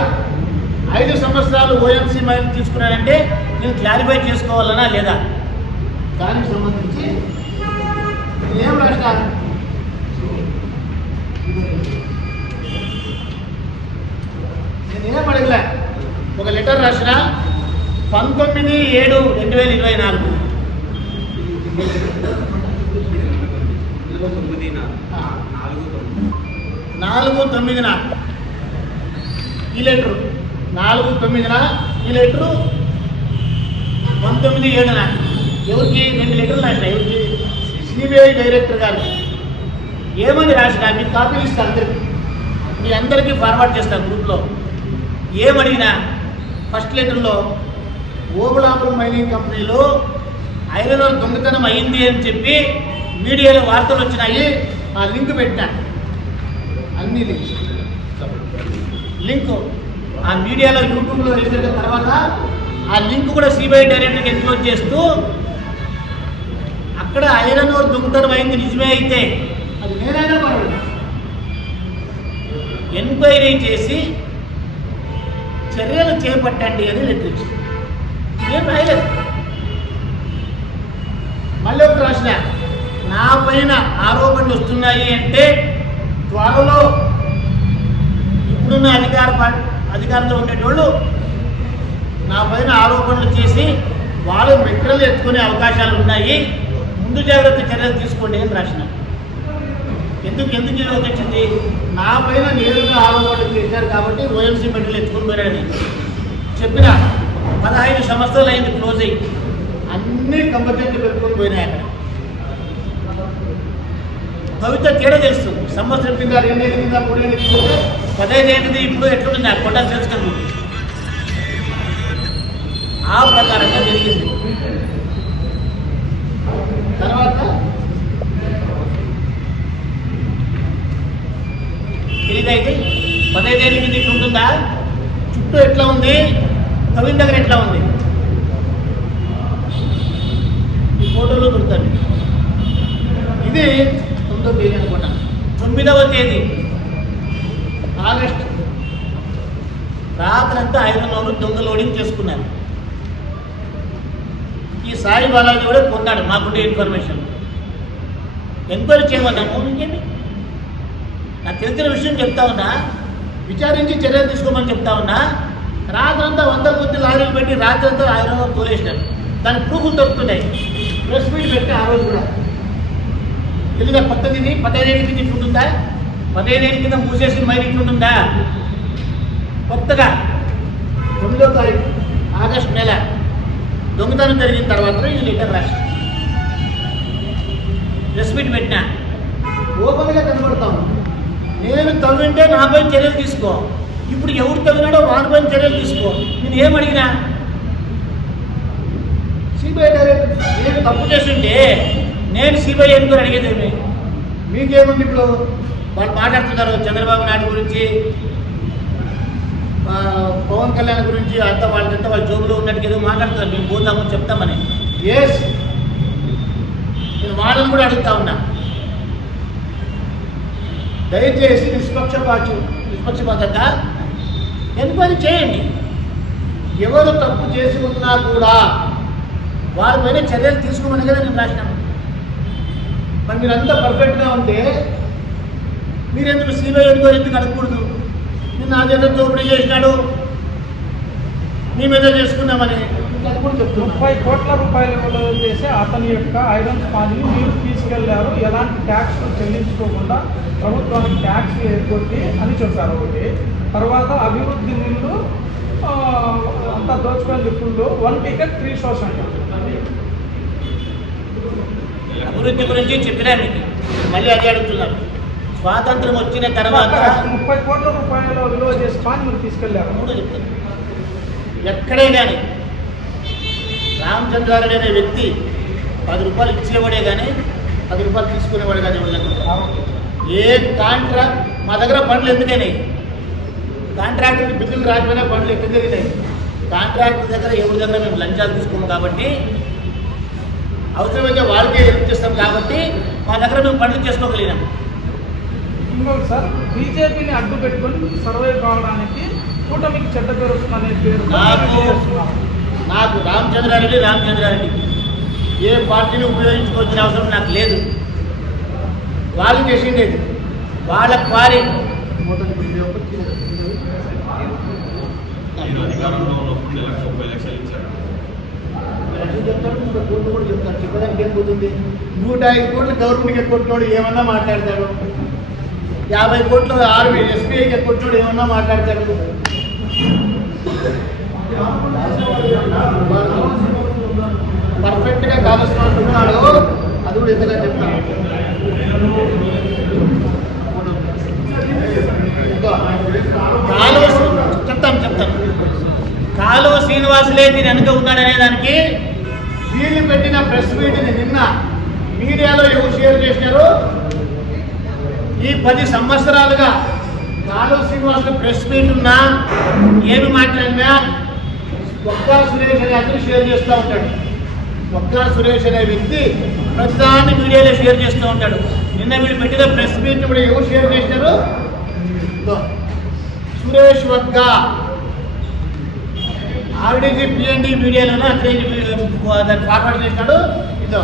5 సంవత్సరాలు ఓఎంసీ మైన్ తీసుకున్నానంటే నేను క్లారిఫై చేసుకోవాలనా లేదా? దానికి సంబంధించి ఏం రాష్ట్ర నేనేం అడగలే. ఒక లెటర్ రాసిన 19/7/2024 4/9 ఈ లెటరు 4/9 ఈ లెటరు 19/7 ఎవరికి 2 లెటర్లు రాసిన. ఎవరికి? సిబిఐ డైరెక్టర్ గారు. ఏమని రాసిన మీకు కాపీలు ఇస్తాను అందరికీ, మీ అందరికీ ఫార్వర్డ్ చేస్తాను గ్రూప్లో. ఏమడిగినా ఫస్ట్ లెటర్లో ఓబులాపురం మైనింగ్ కంపెనీలో ఐరన్ ఓర్ దొంగతనం అయింది అని చెప్పి మీడియాలో వార్తలు వచ్చినాయి. ఆ లింక్ పెట్టినా, అన్ని లింక్ ఆ మీడియాలో యూట్యూబ్లో వేసిన తర్వాత ఆ లింక్ కూడా సిబిఐ డైరెక్టర్కి ఎన్క్లోజ్ చేస్తూ అక్కడ ఐరన్ ఓర్ దొంగతనం అయింది నిజమే అయితే అది నేనైనా పర్వాలేదు ఎంక్వైరీ చేసి చర్యలు చేపట్టండి అని లెటర్ ఇచ్చింది. నేను రాయలేదు. మళ్ళీ ఒకటి రాసిన, నా పైన ఆరోపణలు వస్తున్నాయి అంటే త్వరలో ఇప్పుడున్న అధికారంలో ఉండేటోళ్ళు నా పైన ఆరోపణలు చేసి వాళ్ళు మెట్రలు ఎత్తుకునే అవకాశాలు ఉన్నాయి, ముందు జాగ్రత్త చర్యలు తీసుకోండి అని రాసిన. ఎందుకు ఈరోజు వచ్చింది? నా పైన నేరుగా ఆరోపణలు చేశారు కాబట్టి ఓఎంసీ మెట్రలు ఎత్తుకుని పోయాడని చెప్పిన. 15 సంవత్సరాలు అయింది క్లోజ్ అయ్యి, అన్ని కంపెనీలు పెట్టుకొని పోయినాయి. అక్కడ భవిష్యత్ తేడా తెలుస్తుంది. సంవత్సరం కింద 2 ఏళ్ళ కింద 3 ఏళ్ళ కింద 15 ఏళ్ళది ఇప్పుడు ఎట్లుంది నాకు కొట్టాలి తెలుసుకుంది. ఆ ప్రకారంగా జరిగింది. తర్వాత తెలియదైతే 15 ఏళ్ళ కింద ఇట్లా ఉంటుందా? చుట్టూ ఎట్లా ఉంది, కవిన్ దగ్గర ఎట్లా ఉంది, ఈ ఫోటోలో దొరుకుతాడు. ఇది 9వ తేదీ అనుకుంటా, 9వ తేదీ ఆగస్టు రాత్రంతా ఐరన్ ఓర్ దొంగ లోడింగ్ చేసుకున్నారు. ఈ సాయి బాలాజీ కూడా పొందాడు మాకుండే ఇన్ఫర్మేషన్. ఎంక్వైరీ చేయమన్నాము. ఇంకేమి నాకు తెలిసిన విషయం చెప్తా ఉన్నా, విచారించి చర్యలు తీసుకోమని చెప్తా ఉన్నా. రాత్రంతా 100 కొద్ది లారీలు పెట్టి రాత్రంతా ఐరన్ ఓర్ తోలేసినారు. దాని ప్రూఫ్లు దొరుకుతున్నాయి. ప్రెస్ మీట్ పెట్టి ఆ రోజు కూడా తెలుగుగా కొత్తది 15 ఏళ్ళ కింద ఇట్లుంటుందా? 15 ఏళ్ళ కింద మూసేసిన మైలు ఇట్లుంటుందా? కొత్తగా 9వ తారీఖు ఆగస్టు నెల దొంగతనం జరిగిన తర్వాత ఈ లెటర్ రాసి ప్రెస్ మీట్ పెట్టినా. ఓపెన్గా కనబడతాం. నేను తవ్వింటే నాపై చర్యలు తీసుకో, ఇప్పుడు ఎవరు తవ్వినాడో వాడిపైన చర్యలు తీసుకో. నేను ఏమడిగినా సిబిఐ డైరెక్టర్ నేను తప్పు చేస్తుంటే నేను సిబిఐ ఎందుకు అడిగేదేమి? మీకేముంది? ఇప్పుడు వాళ్ళు మాట్లాడుతున్నారు చంద్రబాబు నాయుడు గురించి, పవన్ కళ్యాణ్ గురించి, అంతా వాళ్ళ జోబులో ఉన్నట్టు ఏదో మాట్లాడుతున్నారు. మేము పోతామని చెప్తామని. ఎస్, కూడా అడుగుతా ఉన్నా, దయచేసి నిష్పక్షపాతంగా ఎంక్వైరీ చేయండి. ఎవరు తప్పు చేసి ఉన్నా కూడా వారిపైన చర్యలు తీసుకోమని కదా నేను రాసినాను. మరి మీరంతా పర్ఫెక్ట్గా ఉంటే మీరెందుకు సిబిఐ ఎందుకు అడగకూడదు? నిన్న అదేదో దోపిడీ చేసినాడు, మీ మీద చేసుకున్నామని అప్పుడు చెప్తున్నాను. 30 కోట్ల రూపాయల విలువ చేసే అతని యొక్క ఐరన్ స్పాంజ్ని మీరు తీసుకెళ్లారు, ఎలాంటి ట్యాక్స్ చెల్లించుకోకుండా ప్రభుత్వానికి ట్యాక్స్ ఎగ్గొట్టి అని చెప్పారు ఒకటి. తర్వాత అభివృద్ధి నిధులు అంతా దోచుకొని ఫుల్ 1 టికెట్ 3 షోస్ అంటారు. అభివృద్ధి గురించి చెప్పినా మీకు మళ్ళీ అదే అడుగుతున్నారు. స్వాతంత్రం వచ్చిన తర్వాత 30 కోట్ల రూపాయల విలువ చేసే స్పాంజ్ మీరు తీసుకెళ్లారు. కూడా చెప్తాను, ఎక్కడే కానీ రామచంద్రారెడ్డి అనే వ్యక్తి 10 రూపాయలు ఇచ్చేవాడే కానీ 10 రూపాయలు తీసుకునేవాడు కానీ ఏ కాంట్రాక్ట్ మా దగ్గర పనులు ఎందుకైనాయి? కాంట్రాక్టర్కి బిల్లులు రాకపోయినా పనులు ఎక్కువ జరిగినాయి. కాంట్రాక్టర్ దగ్గర ఎవరి దగ్గర మేము లంచాలు తీసుకోము కాబట్టి, అవసరమైతే వాళ్ళకే హెల్ప్ చేస్తాం కాబట్టి మా దగ్గర మేము పనులు చేసుకోగలిగినాం. ఇంకొకటి సార్, బీజేపీని అడ్డు పెట్టుకొని సర్వైవ్ కావడానికి కూటమికి చెడ్డ పేరు వస్తుందనే పేరు నాకు రామచంద్రారెడ్డి ఏ పార్టీని ఉపయోగించుకోవాల్సిన అవసరం నాకు లేదు. వాళ్ళు చేసిండేది వాళ్ళ క్వారీ. చెప్పడానికి ఏం పోతుంది? 105 కోట్లు గవర్నమెంట్కి ఎక్కొట్టినోడు ఏమన్నా మాట్లాడతాడు, 50 కోట్లు ఎస్బీఐకి ఎక్కొట్టినోడు ఏమన్నా మాట్లాడతాడు. పర్ఫెక్ట్గా కావాల్సిన అంటున్నాడు, అది కూడా ఎంతగా చెప్తాను. చెప్తాను కాలువ శ్రీనివాసులే దీని వెనుక ఉన్నాడనే దానికి వీళ్ళు పెట్టిన ప్రెస్ మీట్ని నిన్న మీడియాలో ఎవరు షేర్ చేసినారు? ఈ 10 సంవత్సరాలుగా కాలువ శ్రీనివాసులు ప్రెస్ మీట్ ఉన్నా ఏమి మాట్లాడినా ఒక్క సురేష్ అనే అతను షేర్ చేస్తూ ఉంటాడు. ఒక్క సురేష్ అనే వ్యక్తి ప్రతిదాన్ని మీడియాలో షేర్ చేస్తూ ఉంటాడు. నిన్న వీళ్ళు పెట్టిన ప్రెస్ మీట్ కూడా ఎవరు షేర్ చేసినారు? సురేష్ వగ్గ ఆర్డీజీ పిఎన్డి మీడియాలోనే అట్లే దాన్ని ఫార్వర్డ్ చేసినాడు. ఇదో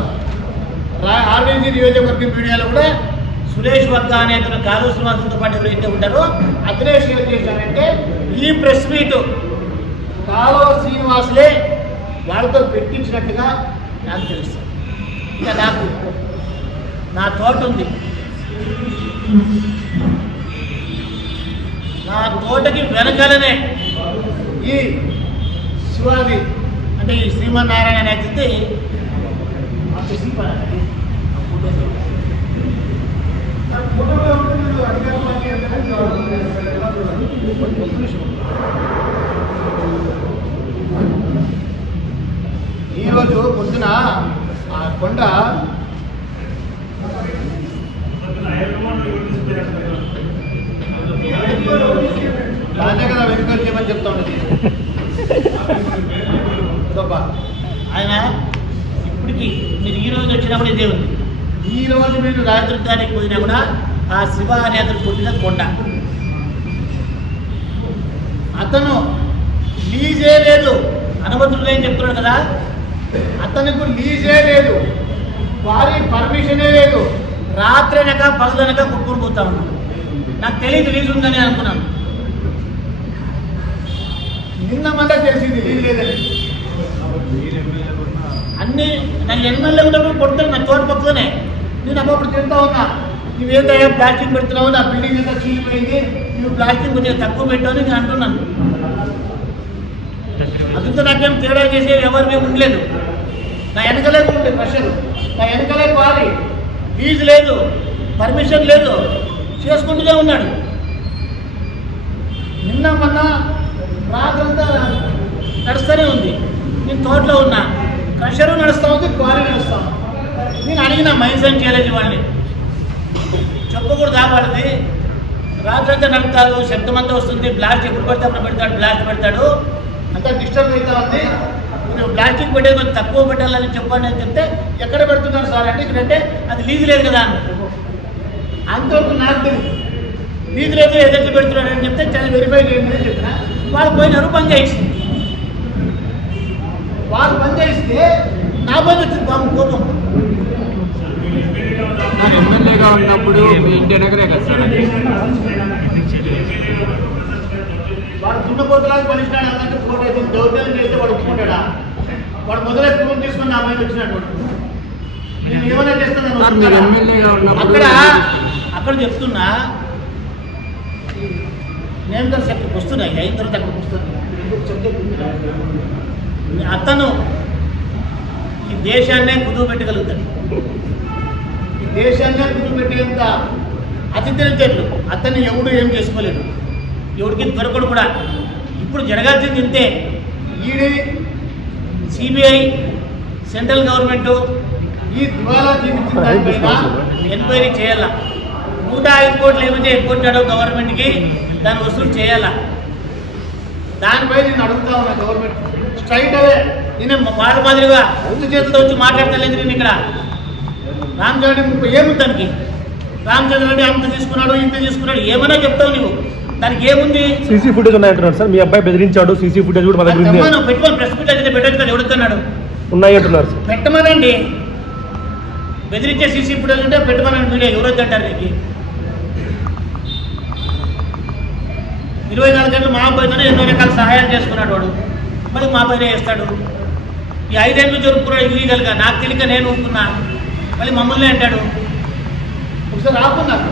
ఆర్డీజీ నియోజకవర్గం మీడియాలో కూడా సురేష్ వగ్గ అనే అతను కాలువ శ్రీనివాసులతో పాటు ఎవరైతే ఉంటారో అతనే షేర్ చేశారంటే ఈ ప్రెస్ మీట్ కాలువ శ్రీనివాసులే వాళ్ళతో పెట్టించినట్టుగా నాకు తెలుసు. ఇక నాకు నా తోట ఉంది, నా తోటకి వెనకాలనే ఈ శివాజీ అంటే ఈ శ్రీమన్నారాయణ అనేది ఈరోజు పొద్దున ఆ కొండ రాజా కదా వెనుకలు చేయమని చెప్తా ఉన్నది. ఆయన ఇప్పటికీ మీరు ఈరోజు వచ్చినప్పుడు ఇదే ఉంది. ఈరోజు మీరు రాజదుర్గానికి పోయినా కూడా ఆ శివ అనే అతను పుట్టిన కొండ. అతను లీజే లేదు, అనుమతులు ఏం చెప్తున్నాడు కదా, అతనికి లీజే లేదు, వారి పర్మిషనే లేదు. రాత్రి అనక పగలనక కొట్టుకుని పోతా ఉన్నాను. నాకు తెలియదు లీజు ఉందని అనుకున్నాను. నిన్న మళ్ళీ తెలిసింది లీజు లేదని. అన్నీ నన్ను ఎమ్మెల్యే ఉన్నప్పుడు కొడుతాను నా తోట పక్కనే. నేను అప్పుడు తింటా ఉన్నా, నువ్వేంటయ్యా ప్లాస్టిక్ పెడుతున్నావు, నా బిల్డింగ్ అంతా చీలిపోయింది, నువ్వు ప్లాస్టిక్ కొంచెం తక్కువ పెట్టావు నేను అంటున్నాను. అందుతో నాకేం తేడా చేసే ఎవరు మేము ఉండలేదు. నా వెనకలే ఉండే ప్రెషర్, నా వెనకలే క్వారీ, ఫీజు లేదు, పర్మిషన్ లేదు, చేసుకుంటూనే ఉన్నాడు. నిన్న మొన్న రాత్రంతా నడుస్తూనే ఉంది. నేను తోటలో ఉన్నా, క్రషరు నడుస్తూ ఉంది, క్వారీ నడుస్తూ ఉంది. నేను అడిగిన మైన్స్ అండ్ ఛాలెంజ్ వాళ్ళని, చెప్పకూడదు వాళ్ళది, రాత్రంతా నడుపుతారు, శబ్దం అంతా వస్తుంది, బ్లాస్ట్ ఎప్పుడు పెడతా అప్పుడు పెడతాడు, బ్లాస్ట్ పెడతాడు, అంతా డిస్టర్బ్ అవుతా ఉంది, ప్లాస్టిక్ పెట్టేది కొంచెం తక్కువ పెట్టాలని చెప్పండి అని చెప్తే ఎక్కడ పెడుతున్నారు సార్ అంటే ఇక్కడంటే అది లీజు లేదు కదా అంతవరకు నాకు తెలియదు. లీజు లేదు ఎదురు పెడుతున్నాడు అని చెప్తే చాలా వెరిఫై చేయండి అని చెప్పిన వాళ్ళు పోయినారు పని చేయిస్తుంది. వాళ్ళు పని చేయిస్తే నా పని వచ్చింది బాబు కోపం. ఎమ్మెల్యేగా ఉన్నప్పుడు మీ ఇంటి దగ్గరే కదా సార్ వాడు దున్నపోతులాగా పనిచినాడు అన్నట్టు ఫోటో అయితే దౌర్జన్యం చేస్తే వాడు ఒప్పుకుంటాడా? వాడు మొదలై ఫోన్ తీసుకుని నా మైండ్ వచ్చినట్టు నేను ఏమైనా చేస్తాను అక్కడ చెప్తున్నా. నేను కదా అక్కడికి వస్తున్నాయి అయిన తర్వాత అక్కడికి వస్తున్నాను. అతను ఈ దేశాన్నే కుదువు పెట్టగలుగుతాడు. ఈ దేశాన్నే కుదువు పెట్టేంత అతి తెలివితేటలు అతన్ని ఎవడు ఏం చేసుకోలేడు, ఎవడికి దొరకడు కూడా. ఇప్పుడు జరగాల్సింది ఇంతే. ఈడీ, సిబిఐ, సెంట్రల్ గవర్నమెంటు ఈ దివాలా తీర్చిన దానిపైన ఎంక్వైరీ చేయాల. 105 కోట్లు ఏమైతే ఎక్కొట్టాడో గవర్నమెంట్కి దాన్ని వసూలు చేయాల. దానిపై నేను అడుగుతా ఉన్నా గవర్నమెంట్ స్ట్రైట్ అవే. నేను వాళ్ళ మాదిరిగా ఉత్తు చేతులతో వచ్చి మాట్లాడతలేదు. నేను ఇక్కడ రామచంద్ర రెడ్డి ఏముంది దానికి? రామచంద్ర రెడ్డి అంత తీసుకున్నాడు ఇంత తీసుకున్నాడు ఏమైనా చెప్తావు నువ్వు, దానికి ఏముంది? సీసీ ఫుటేజ్ ఉన్నాయంటున్నారు సార్. మీ అబ్బాయి బెదిరించాడు, సీసీ ఫుటేజ్ కూడా మన దగ్గర ఉంది. పెట్టుకొని ప్రెస్ మీట్ అయితే పెట్టచ్చు కదా, ఎవడుతున్నాడు? ఉన్నాయి అంటున్నారు సార్. పెట్టమనండి. బెదిరించే సీసీ ఫుటేజ్ ఉంటే పెట్టమనండి. మీడియా ఎవరొద్దు అంటారు నీకు? 24 గంటలు మా అబ్బాయితోనే ఎన్నో రకాల సహాయాలు చేసుకున్నాడు వాడు, మళ్ళీ మా పైన వేస్తాడు. ఈ 5 ఏళ్ళు జరుపుకున్నాడు ఇల్లీగల్గా. నాకు తెలియక నేను ఊరుకున్నా, మళ్ళీ మమ్మల్ని అంటాడు. ఒకసారి ఆపుకున్నాను.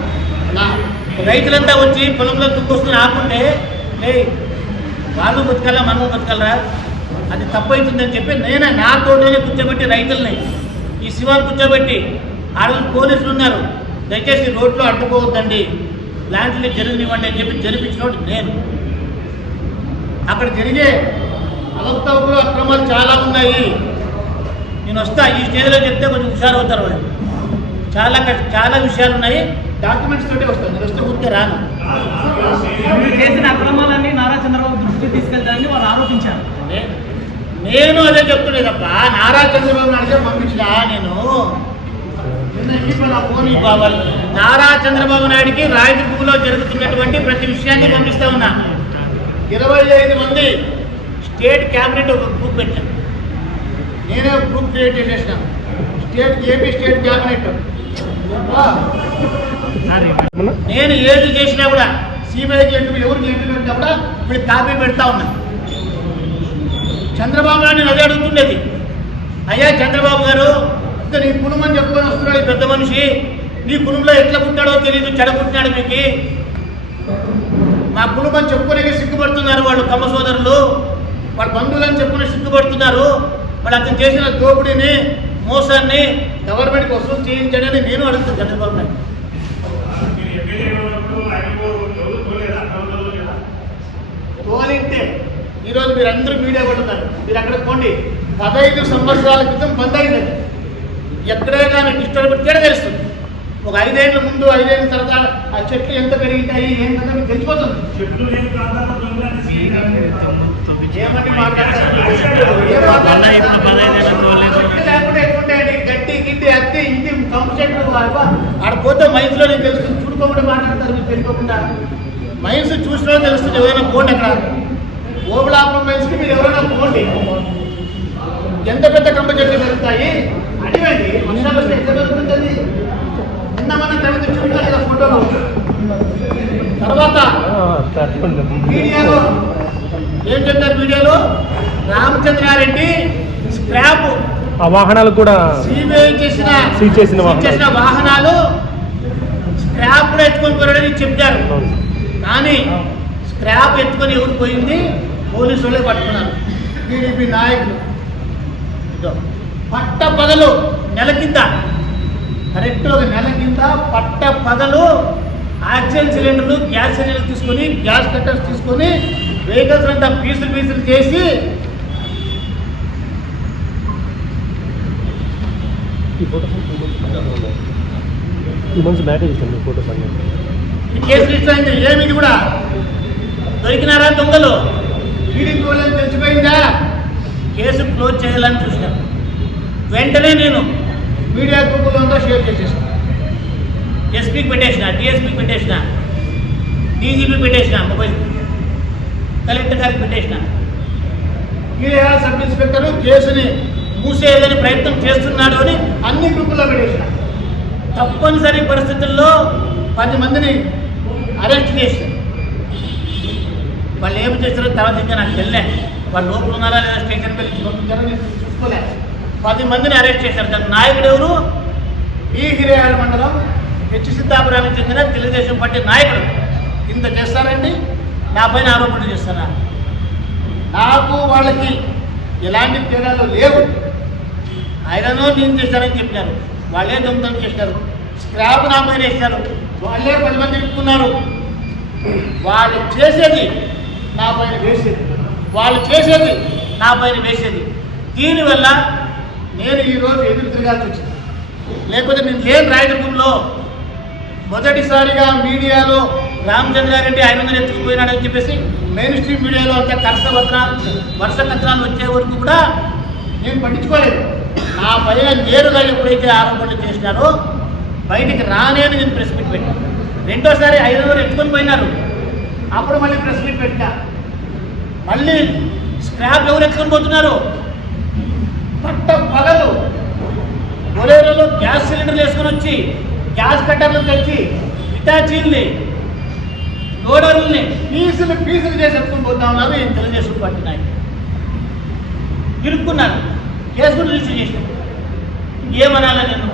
రైతులంతా వచ్చి పొలంలో దుక్కొస్తుని ఆపుకుంటే వాళ్ళు బతకాలా మనము బతకాలరా, అది తప్పవుతుందని చెప్పి నేనే నా తోటలోనే కూర్చోబెట్టి రైతుల్ని ఈ శివాలు కూర్చోబెట్టి ఆడలు పోలీసులు ఉన్నారు, దయచేసి రోడ్లో అడ్డుకోవద్దండి, ల్యాండ్లు జరగనివ్వండి అని చెప్పి జరిపించినోడు నేను. అక్కడ జరిగే అవకతవకలు అక్రమాలు చాలా ఉన్నాయి. నేను వస్తా, ఈ స్టేజ్లో చెప్తే కొంచెం హుషారు అవుతారు వాళ్ళు. చాలా విషయాలు ఉన్నాయి, డాక్యుమెంట్స్ తోటే వస్తాను. నేను వస్తే ఊరికే రాను. చేసిన అక్రమాలన్నీ నారా చంద్రబాబు దృష్టికి తీసుకెళ్తారని వాళ్ళు ఆరోపించారు. నేను అదే చెప్తులేదప్ప. నారా చంద్రబాబు నాయుడు పంపించినా నేను ఫోన్ కావాలి. నారా చంద్రబాబు నాయుడికి రాయదుర్గంలో జరుగుతున్నటువంటి ప్రతి విషయాన్ని పంపిస్తా ఉన్నా. 25 మంది స్టేట్ క్యాబినెట్ ఒక గ్రూప్ పెట్టాను. నేనే ఒక గ్రూప్ క్రియేట్ చేసేసినాను. AP state cabinet. నేను ఏది చేసినా కూడా సిబిఐకి ఎవరికి ఏంటంటే కూడా ఇప్పుడు కాపీ పెడతా ఉన్నా. చంద్రబాబు నాయుడు అదే అడుగుతుండేది, అయ్యా చంద్రబాబు గారు ఇంకా నీ కులం అని చెప్పుకొని వస్తున్నాడు ఈ పెద్ద మనిషి, నీ కులంలో ఎట్లా పుట్టాడో తెలియదు, చెడపుట్టినాడు మీకు. మా కులం అని చెప్పుకునే సిగ్గుపడుతున్నారు వాళ్ళు, కమ్మ సోదరులు. వాళ్ళ బంధువులని చెప్పుకుని సిగ్గుపడుతున్నారు. వాళ్ళు అతను చేసిన దోపిడీని, మోసాన్ని గవర్నమెంట్కి వసూలు చేయించడని నేను అడుగుతాను చంద్రబాబు నాయుడు. తోలింటే ఈరోజు మీరు అందరూ మీడియా పడుతున్నారు, మీరు అక్కడ పోండి. 15 సంవత్సరాల క్రితం బంద్ అయింది. ఎక్కడైనా డిస్టర్బ్ పెట్టే తెలుస్తుంది. ఒక 5 ఏళ్ళ ముందు 5 ఏళ్ళ తర్వాత ఆ చెట్లు ఎంత పెరిగినాయి ఏంటంటే మీకు తెలిసిపోతుంది. ఏమంటే లేకుండా ఎక్కుంటాయండి, గట్టి గిట్టి అత్తి ఇది కంపు చెట్లు ఆడ పోతే మైన్స్లో నీకు తెలుస్తుంది. చూడుకోకుండా మాట్లాడతారు మీకు తెలియకుండా. మైన్స్ చూసినా తెలుస్తుంది. ఎవరైనా పోండి అక్కడ ఓబులాపురం మైన్స్కి మీరు ఎవరైనా పోండి. ఎంత పెద్ద కంప చెట్లు పెరుగుతాయి అడివండి. వర్షాలు వస్తే ఎంత పెరుగుతుంది? నిన్న మన తల్లి చూడాలి కదా ఫోటోలో. తర్వాత మీడియాలో ఏం చెప్పారు? మీడియాలో రామచంద్రారెడ్డి స్క్రాప్ ఆ వాహనాలు కూడా సిబిఐ చేసిన వాహనాలు స్క్రాప్ కూడా ఎత్తుకొని పోయాడని చెప్పారు. కానీ స్క్రాప్ ఎత్తుకొని ఎవరు పోయింది? పోలీసు వాళ్ళే పట్టుకున్నారు. టీడీపీ నాయకులు పట్ట పగలు నెల కింద, కరెక్ట్ ఒక నెల కింద పట్ట పగలు ఆక్సిజన్ సిలిండర్లు, గ్యాస్ సిలిండర్లు తీసుకొని, గ్యాస్ కట్టర్స్ తీసుకొని వెహికల్స్ అంతా పీసులు చేసి కేసు రిజిస్టర్ అయింది. ఏమిటి కూడా దొరికినారా దొంగలు? టీడీపీ వాళ్ళని తెలిసిపోయిందా? కేసు క్లోజ్ చేయాలని చూసినాను. వెంటనే నేను మీడియా గ్రూపులంతా షేర్ చేసేసాను. ఎస్పీకి పెట్టేసిన, డిఎస్పీకి పెట్టేసిన, డీజీపీ పెట్టేసిన, మొబైల్ కలెక్టర్ గారికి పెట్టేసిన. కీరేహాల సబ్ ఇన్స్పెక్టర్ కేసుని మూసేయాలని ప్రయత్నం చేస్తున్నాడు అని అన్ని గ్రూపుల్లో పెట్టేసిన. తప్పనిసరి పరిస్థితుల్లో 10 మందిని అరెస్ట్ చేశారు. వాళ్ళు ఏమి చేస్తారో తర్వాత ఇంకా నాకు తెలియలే. వాళ్ళు లోపల ఉన్నారా లేదా స్టేషన్ వెళ్ళి పంపించారో నేను చూసుకోలే. 10 మందిని అరెస్ట్ చేశారు. దాని నాయకుడు ఎవరు? ఈ హిరేహాల మండలం హెచ్ సిద్ధాపురానికి చెందిన తెలుగుదేశం పార్టీ నాయకుడు. ఇంత చేస్తారండి, నా పైన ఆరోపణలు చేస్తారా? నాకు వాళ్ళకి ఎలాంటి తేడాలు లేవు. ఆయననో నేను చేశారని చెప్పినారు. వాళ్ళే దొంగతనం చేశారు. స్క్రాప్ నా పైన వేశారు. వాళ్ళే 10 మంది ఇట్టుకున్నారు. వాళ్ళు చేసేది నా పైన వేసేది, వాళ్ళు చేసేది నా పైన వేసేది. దీనివల్ల నేను ఈరోజు ఎదురు తిరగాల్సి వచ్చింది. లేకపోతే నేను లేని రాయదుర్గంలో మొదటిసారిగా మీడియాలో రామచంద్రారెడ్డి 500 ఎత్తుకుపోయినాడని చెప్పేసి మెయిన్ స్ట్రీమ్ మీడియాలో అంతా వరుస కథనాలు వచ్చే వరకు కూడా నేను పట్టించుకోలేదు. నా పైన నేరుగా ఎప్పుడైతే ఆరోపణలు చేసినారో బయటికి రానేని నేను ప్రెస్ మీట్ పెట్టాను. రెండోసారి 500 ఎత్తుకొని పోయినారు. అప్పుడు మళ్ళీ ప్రెస్ మీట్ పెట్టా. మళ్ళీ స్క్రాప్ ఎవరు ఎత్తుకొని పోతున్నారు? పట్ట పగలు బొలేరోలో గ్యాస్ సిలిండర్లు వేసుకొని వచ్చి గ్యాస్ కట్టర్లు తెచ్చి ఇటాచీల్ని లోడర్లని పీసులు చేసి ఎత్తుకొని పోతా ఉన్నారు. ఈ తెలుగుదేశం పార్టీ నాయకులు ఇరుక్కున్నారు. కేసు కూడా రిజిస్టర్ చేశారు. ఏమనాలా నేను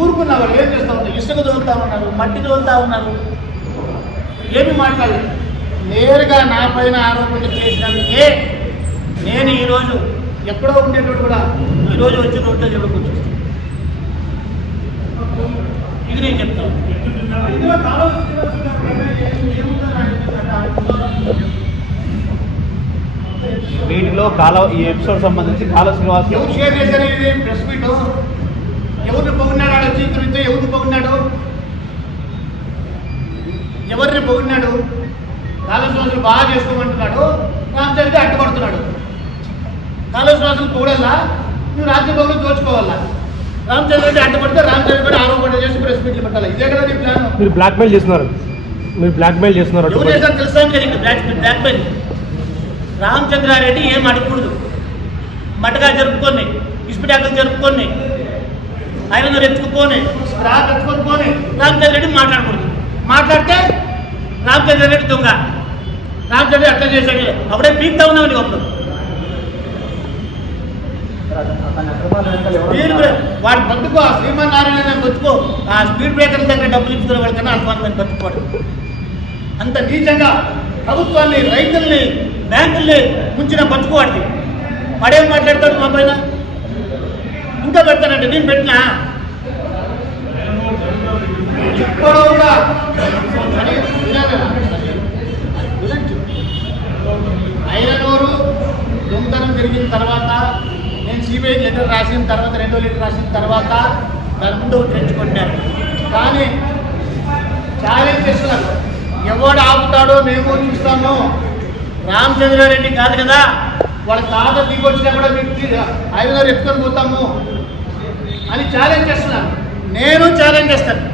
ఊరుకున్నా. వాళ్ళు ఏం చేస్తూ ఉన్నారు? ఇసుక తోలుతా ఉన్నారు, మట్టి తోలుతా ఉన్నారు. ఏమి మాట్లాడలేదు. నేరుగా నా పైన ఆరోపణలు చేసినందుకే నేను ఈరోజు ఎక్కడో ఉండేటోడు కూడా ఈరోజు వచ్చి రోడ్లో చెప్పుకొచ్చేస్తాను. ఇది నేను చెప్తాను. వీటిలో ఈ ఎపిసోడ్ సంబంధించి కాల శ్రీనివాస్ ఎవరు షేర్ చేశారు? ఇది ప్రెస్ మీట్ ఎవరిని పొగిడినాడు? వచ్చి ఇద్దరితో ఎవరిని పొగిడినాడు? ఎవరిని పొగిడినాడు? కాల శ్రీనివాసులు బాగా చేసుకోమంటున్నాడు, రామచంద్ర అడ్డుపడుతున్నాడు. కాల శ్రీనివాసులు పొగడల్లా, నువ్వు రాజ్య భవనం దోచుకోవాలా? రామచంద్ర రెడ్డి అడ్డుపడితే రామచంద్ర రెడ్డి ఆరోపణ చేసి ప్రెస్ మీట్లు పెట్టాలి. ఇదే కదా నీ ప్లాన్. మీరు బ్లాక్మెయిల్ చేస్తున్నారు. ఎవరు చేశారు తెలుసా? బ్లాక్మెయిల్. రామచంద్రారెడ్డి ఏం అడగకూడదు. మటగా జరుపుకొని, ఇస్పిటాకులు జరుపుకొని, 500 ఎత్తుకుపోని, స్క్రాప్ ఎత్తుకొని పోని రామచంద్ర రెడ్డి మాట్లాడకూడదు. మాట్లాడితే రామచంద్ర రెడ్డి దొంగ, రామచంద్ర రెడ్డి అట్లా చేశాడు, అప్పుడే పీక్తా ఉన్నామని ఒకరు. వాడు బతుకు, ఆ శ్రీమన్నారాయణ బతుకు, ఆ స్పీడ్ బ్రేకర్ల దగ్గర డబ్బులు ఇస్తున్న వాళ్ళకన్నా అనుమానమైన బతుకువాడు. అంత నీచంగా ప్రభుత్వాన్ని, రైతుల్ని, బ్యాంకుల్ని ముంచిన బతుకువాడిది. వాడేం మాట్లాడతాడు మా పైన? ఇంకా పెడతానంటే నేను పెట్టినా ఇప్పుడు కూడా ఐరనూరు దొంగతనం జరిగిన తర్వాత నేను సిబిఐకి లెటర్ రాసిన తర్వాత, 2వ లెటర్ రాసిన తర్వాత దాని ముందు తెచ్చుకుంటారు. కానీ ఛాలెంజ్ చేస్తున్నారు. ఎవడు ఆపుతాడో మేము చూస్తాము. రామచంద్రారెడ్డి కాదు కదా, వాళ్ళ తాత దిగొచ్చినా కూడా మీకు 500 ఎత్తుకొని పోతాము అని ఛాలెంజ్ చేస్తున్నారు. నేను ఛాలెంజ్ చేస్తాను.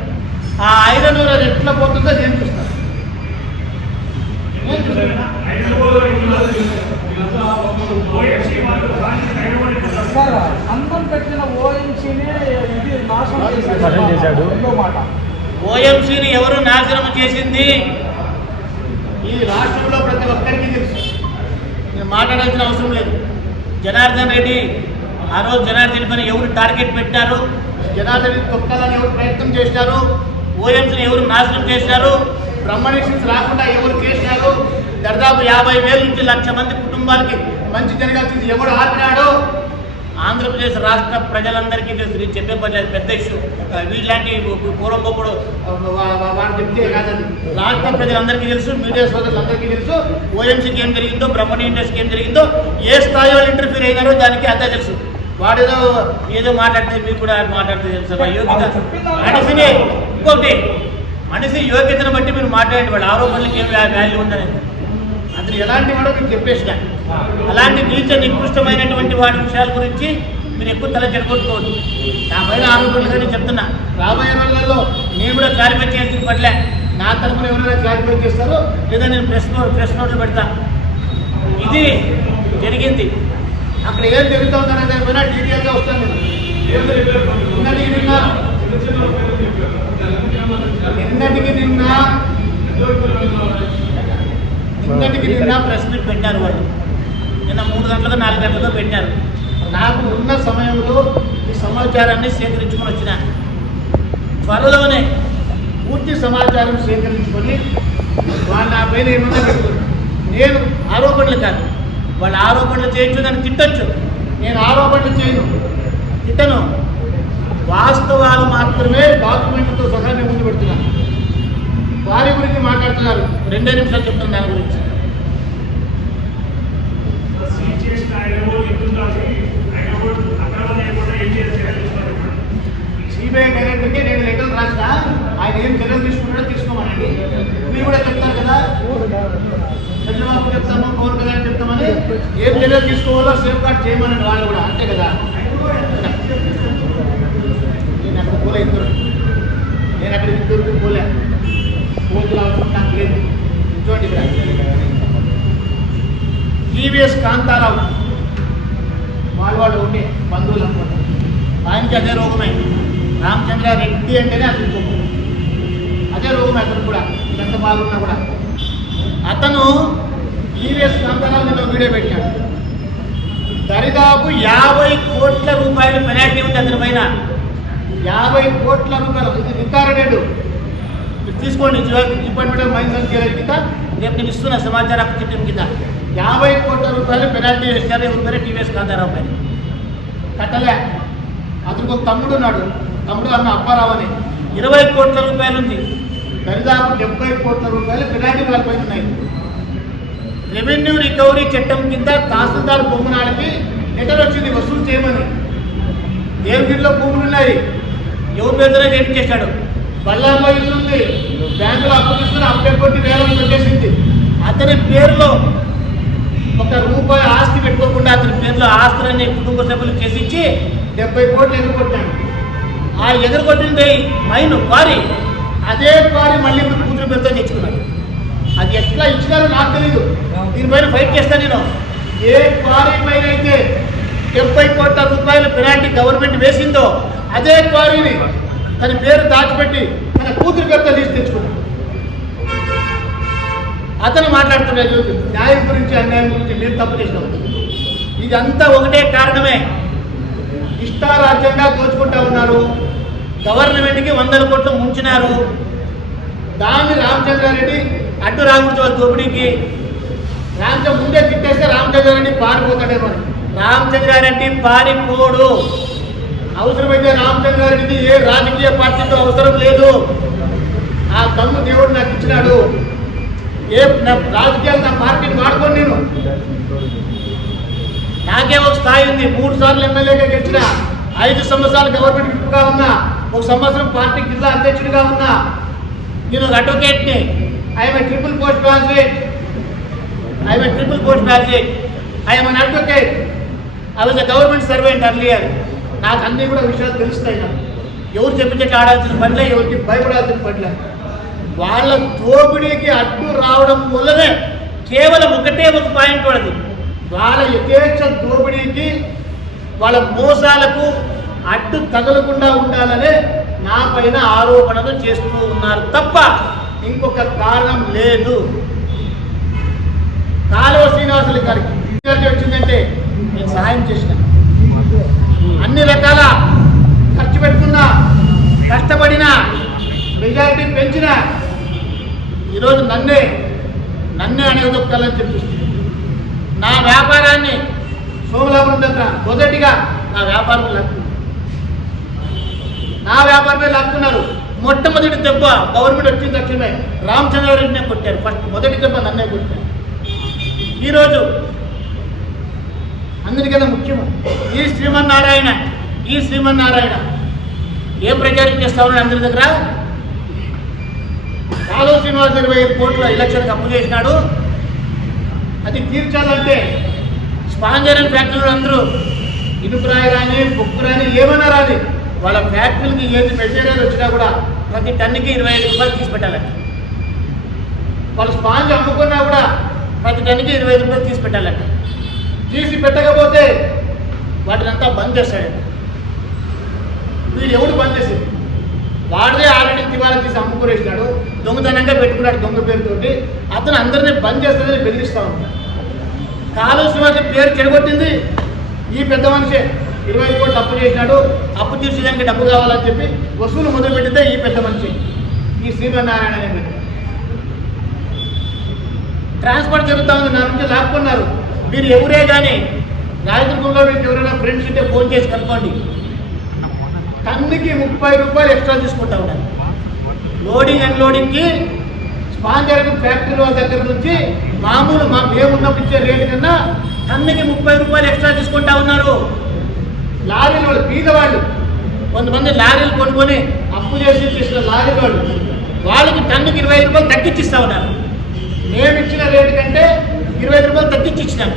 ఆ 500 అది ఎట్లా పోతుందో నేను చూస్తాను. సార్, అందం పెట్టిన ఓఎంసీని ఇది నాశనం చేశాడు. మాట ఓఎంసీని ఎవరు నాశనం చేసింది ఈ రాష్ట్రంలో ప్రతి ఒక్కరికి తెలుసు. నేను మాట్లాడాల్సిన అవసరం లేదు. జనార్దన్ రెడ్డి ఆ రోజు జనార్దన్ పైన ఎవరు టార్గెట్ పెట్టారు, జనార్దన్ రెడ్డి తొక్కాలని ఎవరు ప్రయత్నం చేశారు, ఓఎంసీని ఎవరు నాశనం చేశారు, బ్రహ్మణిషన్స్ రాకుండా ఎవరు చేశారు, దాదాపు 50,000 నుంచి 1,00,000 మంది కుటుంబాలకి మంచి జరగాల్సింది ఎవడు ఆపినాడో ఆంధ్రప్రదేశ్ రాష్ట్ర ప్రజలందరికీ తెలుసు. నేను చెప్పే పెద్ద ఇష్యూ. వీళ్ళంటి పూర్వం గొప్పడు వాడు చెప్తే కాదండి, రాష్ట్ర ప్రజలందరికీ తెలుసు, మీడియా సోదరులందరికీ తెలుసు. ఓఎంసీకి ఏం జరిగిందో, బ్రహ్మణి ఇండస్ట్రీకి ఏం జరిగిందో, ఏ స్థాయిలో ఇంటర్ఫీర్ అయినారో దానికి అంతా తెలుసు. వాడేదో ఏదో మాట్లాడితే మీరు కూడా మాట్లాడితే తెలుసు. యోగ్యత మనిషిని, ఇంకొకటి మనిషి యోగ్యతను బట్టి మీరు మాట్లాడండి. వాళ్ళ ఆరోపణలకి ఏం వాల్యూ ఉందని అతని ఎలాంటి వాడో మీకు చెప్పేసిన. అలాంటి నీచ నికృష్టమైనటువంటి వాడి విషయాల గురించి మీరు ఎక్కువ తల జరుపుకోవద్దు. నా పైన ఆరోపణలుగానే చెప్తున్నా. రాబోయే రోజులలో నేను కూడా క్లారిఫై చేసిన పట్లే నా తరఫున ఎవరైనా క్లారిఫై చేస్తారో లేదా నేను ప్రెస్ నోట్లు పెడతా. ఇది జరిగింది. అక్కడ ఏం జరుగుతుందనేది ఏమైనా డీటెయిల్గా వస్తాను నేను. నిన్నటికి నిన్న ప్రెస్ మీట్ పెట్టారు వాళ్ళు. నిన్న 3 గంటలకు 4 గంటలకు పెట్టారు. నాకు ఉన్న సమయంలో ఈ సమాచారాన్ని సేకరించుకొని వచ్చిన త్వరలోనే పూర్తి సమాచారం సేకరించుకొని వాళ్ళు నా పైన ఏమన్నా పెడుతుంది. నేను ఆరోపణలు కాదు, వాళ్ళు ఆరోపణలు చేయొచ్చు, నన్ను తిట్టచ్చు. నేను ఆరోపణలు చేయను, తిట్టను. వాస్తవాలు మాత్రమే డాక్యుమెంట్తో సహా నేను ముందు పెడుతున్నాను. వారి గురించి మాట్లాడుతున్నారు. 2 నిమిషాలు చెప్తాను దాని గురించి. సిబిఐ డైరెక్టర్కి నేను లెటర్ రాసిన, ఆయన ఏం చర్యలు తీసుకుంటాడో తీసుకోమనండి. మీరు కూడా చెప్తారు కదా, చంద్రబాబు చెప్తాము, పవన్ కళ్యాణ్ చెప్తామని ఏం చర్యలు తీసుకోవాలో సేఫ్ గార్డ్ చేయమనండి వాళ్ళు కూడా, అంతే కదా. నేను అక్కడ పోలే ఇద్దరు, నేను అక్కడ ఇద్దరు పోలే, కోర్టులు అవసరం నాకు లేదు. చూడండి ఇక్కడ టీవీఎస్ కాంతారావు వాళ్ళు ఉండే బంధువులు అనుకోండి, ఆయనకి అదే రోగమే. రామచంద్రారెడ్డి అంటేనే అతను కోపం, అదే రోగమే అతను కూడా. ఎంత బాగున్నా కూడా అతను టీవీఎస్ కాంతారావు నేను వీడియో పెట్టాడు. దరిదాపు 50 కోట్ల రూపాయల పెనాల్టీ ఉంది అతని పైన. 50 కోట్ల రూపాయలు. ఇది రికార్డెడ్. తీసుకోండి, department of mines and garage కింద రేపు నేను ఇస్తున్న సమాచార చట్టం కింద 50 కోట్ల రూపాయలు పెనాల్టీ వేస్తారు. ఎవరి టీవీఎస్ కాంతారావు పైన కట్టలే. అతనికి ఒక తమ్ముడు ఉన్నాడు, తమ్ముడు అన్న అప్పారావు అని. 20 కోట్ల రూపాయలు ఉంది. దరిదాపు 70 కోట్ల రూపాయలు పెనాల్టీ వాళ్ళపై ఉన్నాయి. రెవెన్యూ రికవరీ చట్టం కింద తహసీల్దార్ బొమ్మనాడికి లెటర్ వచ్చింది వసూలు చేయమని. దేవగిరిలో భూములు ఉన్నాయి, ఎవరి పేరుతో రేట్ చేశాడు. బళ్ళార్లో ఇల్లు ఉంది, బ్యాంకులో అప్పు తీసుకుని అప్పే కొట్టి వేలం పెట్టేసింది. అతని పేరులో ₹1 ఆస్తి పెట్టుకోకుండా అతని పేరులో ఆస్తులన్నీ కుటుంబ సభ్యులు చేసిచ్చి 70 కోట్లు ఎదుర్కొట్టాడు. ఆ ఎదుర్కొట్టింది మైను క్వారీ, అదే క్వారీ మళ్ళీ కూతురు పేరుతో తెచ్చుకున్నాడు. అది ఎట్లా ఇచ్చినారో నాకు తెలీదు. దీనిపైన ఫైట్ చేస్తాను నేను. ఏ క్వారీ పైన అయితే 70 కోట్ల రూపాయలు పెనాల్టీ గవర్నమెంట్ వేసిందో అదే క్వారీని తన పేరు దాచిపెట్టి తన కూతురు పేరుతో తీసి తెచ్చుకున్నాడు. అతను మాట్లాడుతున్నాడు న్యాయం గురించి, అన్యాయం గురించి. నేను తప్పు చేసినాం. ఇదంతా ఒకటే కారణమే. ఇష్టారాజ్యంగా దోచుకుంటా ఉన్నారు. గవర్నమెంట్కి 100 కోట్లు ముంచినారు. దాన్ని రామచంద్రారెడ్డి అడ్డు రాకూడదు దోపిడీకి. ముందే తిట్టేస్తే రామచంద్రారెడ్డి పారిపోతాడేమో. రామచంద్రారెడ్డి పారిపోడు. అవసరమైతే రామచంద్రారెడ్డిది ఏ రాజకీయ పార్టీతో అవసరం లేదు. ఆ దమ్ము దేవుడు నాకు ఇచ్చినాడు. ఏ రాజకీయాలు నా పార్టీని వాడుకోను నేను. నాకే ఒక స్థాయి ఉంది. 3 సార్లు ఎమ్మెల్యేగా గెలిచిన, 5 సంవత్సరాలు గవర్నమెంట్ విప్పుగా ఉన్నా, 1 సంవత్సరం పార్టీ జిల్లా అధ్యక్షుడిగా ఉన్నా. నేను ఒక అడ్వకేట్ని. I'm triple post graduate. I'm an advocate. I was a government servant earlier. నాకు అన్నీ కూడా విషయాలు తెలుస్తాయి. నాకు ఎవరు చెప్పినట్టు ఆడాల్సిన పనిలే, ఎవరికి భయపడాల్సిన పనిలే. వాళ్ళ దోపిడీకి అడ్డు రావడం వల్లనే కేవలం ఒకటే ఒక పాయింట్ వాడది. వాళ్ళ యథేచ్ఛ దోపిడీకి, వాళ్ళ మోసాలకు అడ్డు తగలకుండా ఉండాలనే నా పైన ఆరోపణలు చేస్తూ ఉన్నారు తప్ప ఇంకొక కారణం లేదు. కాలువ శ్రీనివాసులు గారికి వచ్చిందంటే నేను సహాయం చేసిన, అన్ని రకాల ఖర్చు పెట్టుకున్నా, కష్టపడినా, మెజారిటీ పెంచిన. ఈరోజు నన్నే అనేది ఒక్కలని చెప్పిస్తుంది. నా వ్యాపారాన్ని సోమలాపురం దగ్గర మొదటిగా నా వ్యాపారమే లాక్కున్నారు. మొట్టమొదటి దెబ్బ గవర్నమెంట్ వచ్చిన తక్షణమే రామచంద్రారెడ్డినే కొట్టారు. ఫస్ట్ మొదటి దెబ్బ నన్నే కొట్టారు. ఈరోజు అందరికన్నా ముఖ్యము ఈ శ్రీమన్నారాయణ ఏం ప్రచారం చేస్తా ఉన్నాడు అందరి దగ్గర. కాలువ శ్రీనివాస్ 25 కోట్ల ఎలక్షన్కి అప్పు చేసినాడు. అది తీర్చాలంటే స్పాంజర్ ఫ్యాక్టరీలు అందరూ ఇనుకురాయి రాని బొక్కు రాని ఏమన్నా రాని వాళ్ళ ఫ్యాక్టరీలకి ఏది మెటీరియల్ వచ్చినా కూడా ప్రతి టన్నుకి 25 రూపాయలు తీసి పెట్టాలండి. వాళ్ళు స్పాంజ్ అమ్ముకున్నా కూడా ప్రతి టన్నుకి 25 రూపాయలు తీసి పెట్టాలండి. తీసి పెట్టకపోతే వాటిని అంతా బంద్ చేస్తాడండి. వీడు ఎవడు బంద్ చేసేది? వాడిదే ఆల్రెడీ దివాళా తీసి అమ్ముకునేసినాడు, దొంగతనంగా పెట్టుకున్నాడు దొంగ పేరుతోటి. అతను అందరినీ బంద్ చేస్తుందని బెదిరిస్తూ ఉంటాడు. కాలువ శ్రీనివాస పేరు చెడగొట్టింది ఈ పెద్ద మనిషి. 20 కోట్లు అప్పు చేసినాడు, అప్పు తీర్చడానికి డబ్బు కావాలని చెప్పి వసూలు మొదలుపెట్టితే ఈ పెద్ద మనిషి, ఈ శ్రీమన్నారాయణ అనే వ్యక్తి. ట్రాన్స్పోర్ట్ జరుగుతూ ఉంది, నా నుంచి లాక్కున్నారు. మీరు ఎవరే కానీ రాయదుర్గంలో మీకు ఎవరైనా ఫ్రెండ్స్ ఉంటే ఫోన్ చేసి కనుక్కోండి. టన్నుకి 30 రూపాయలు ఎక్స్ట్రా తీసుకుంటా ఉన్నారు. లోడింగ్ అన్లోడింగ్కి స్పాంజర్ ఫ్యాక్టరీ వాళ్ళ దగ్గర నుంచి మామూలు మేమున్నప్పుడు ఇచ్చే రేటు కన్నా టన్నుకి 30 రూపాయలు ఎక్స్ట్రా తీసుకుంటా ఉన్నారు. లారీలు వాళ్ళు బీదవాళ్ళు, కొంతమంది లారీలు కొనుక్కొని అప్పు చేసి తీసుకున్న లారీ వాళ్ళకి టన్నుకి 25 రూపాయలు తగ్గించిస్తా ఉన్నారు. మేము ఇచ్చిన రేటు కంటే 25 రూపాయలు తగ్గించి ఇచ్చినాము.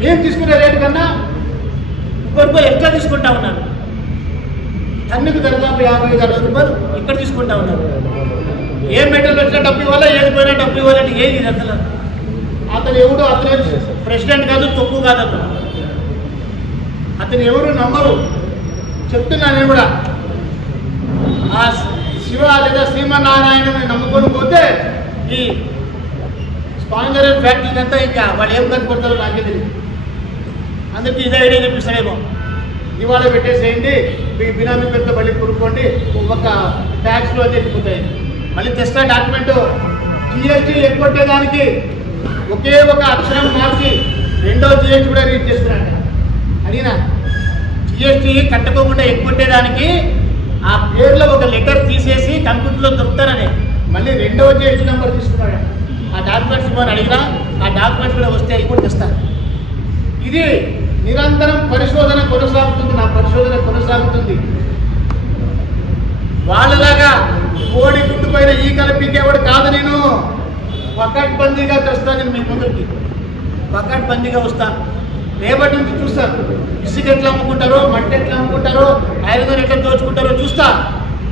మేము తీసుకునే రేటు కన్నా 30 రూపాయలు ఎక్స్ట్రా తీసుకుంటా ఉన్నారు. టన్నుకు దాదాపు 50-60 రూపాయలు ఇక్కడ తీసుకుంటా ఉన్నారు. ఏ మెటీరియల్ వచ్చినా డబ్బు ఇవ్వాలా, ఏది పోయినా డబ్బు ఇవ్వాలంటే ఏది అసలు? అతను ఎవడు? అతను ప్రెసిడెంట్ కాదు, తొక్కు కాదు. అతను ఎవరు నమ్మరు. చెప్తున్నాను నేను కూడా. ఆ శివ లేదా శ్రీమన్నారాయణని నమ్ముకొని పోతే ఈ స్పాంజర్ ఫ్యాక్టరీకి అంతా ఇంకా వాళ్ళు ఏం కనుక్కుంటారో నాకే తెలియదు. అందరికీ ఇదే ఐడియా చూపిస్తాడేమో. ఇవాళ పెట్టేసేయండి, మీ బినామీ పేరుతో మళ్ళీ కొనుక్కోండి, ఒక ట్యాక్స్లో అని చెప్పిపోతాయి. మళ్ళీ తెస్తా డాక్యుమెంటు. జిఎస్టీ ఎగ్గొట్టేదానికి ఒకే ఒక అక్షరం మార్చి రెండో జిఎస్టీ కూడా రీడ్ చేస్తున్నాడు. అడిగినా జిఎస్టీ కట్టకోకుండా ఎగ్గొట్టేదానికి ఆ పేరులో ఒక లెటర్ తీసేసి కంప్యూటర్లో దొరుకుతారని మళ్ళీ రెండవ జిఎస్టీ నెంబర్ తీసుకున్నాడు. ఆ డాక్యుమెంట్స్ ఇవ్వని అడిగినా ఆ డాక్యుమెంట్స్ కూడా వస్తే అవి కూడా తెస్తాను. ఇది నిరంతరం పరిశోధన కొనసాగుతుంది. నా పరిశోధన కొనసాగుతుంది. వాళ్ళలాగా కోడి గుడ్డు పైన ఈ కలిపికేవాడు కాదు. నేను పకడ్బందీగా తెస్తాను. నేను మీ ముందుకి పకడ్బందీగా వస్తాను. రేపటి నుంచి చూస్తాను. ఇసుక ఎట్లా అమ్ముకుంటారో, మట్టి ఎట్లా అమ్ముకుంటారో, ఐరన్ ఎట్లా దోచుకుంటారో చూస్తా.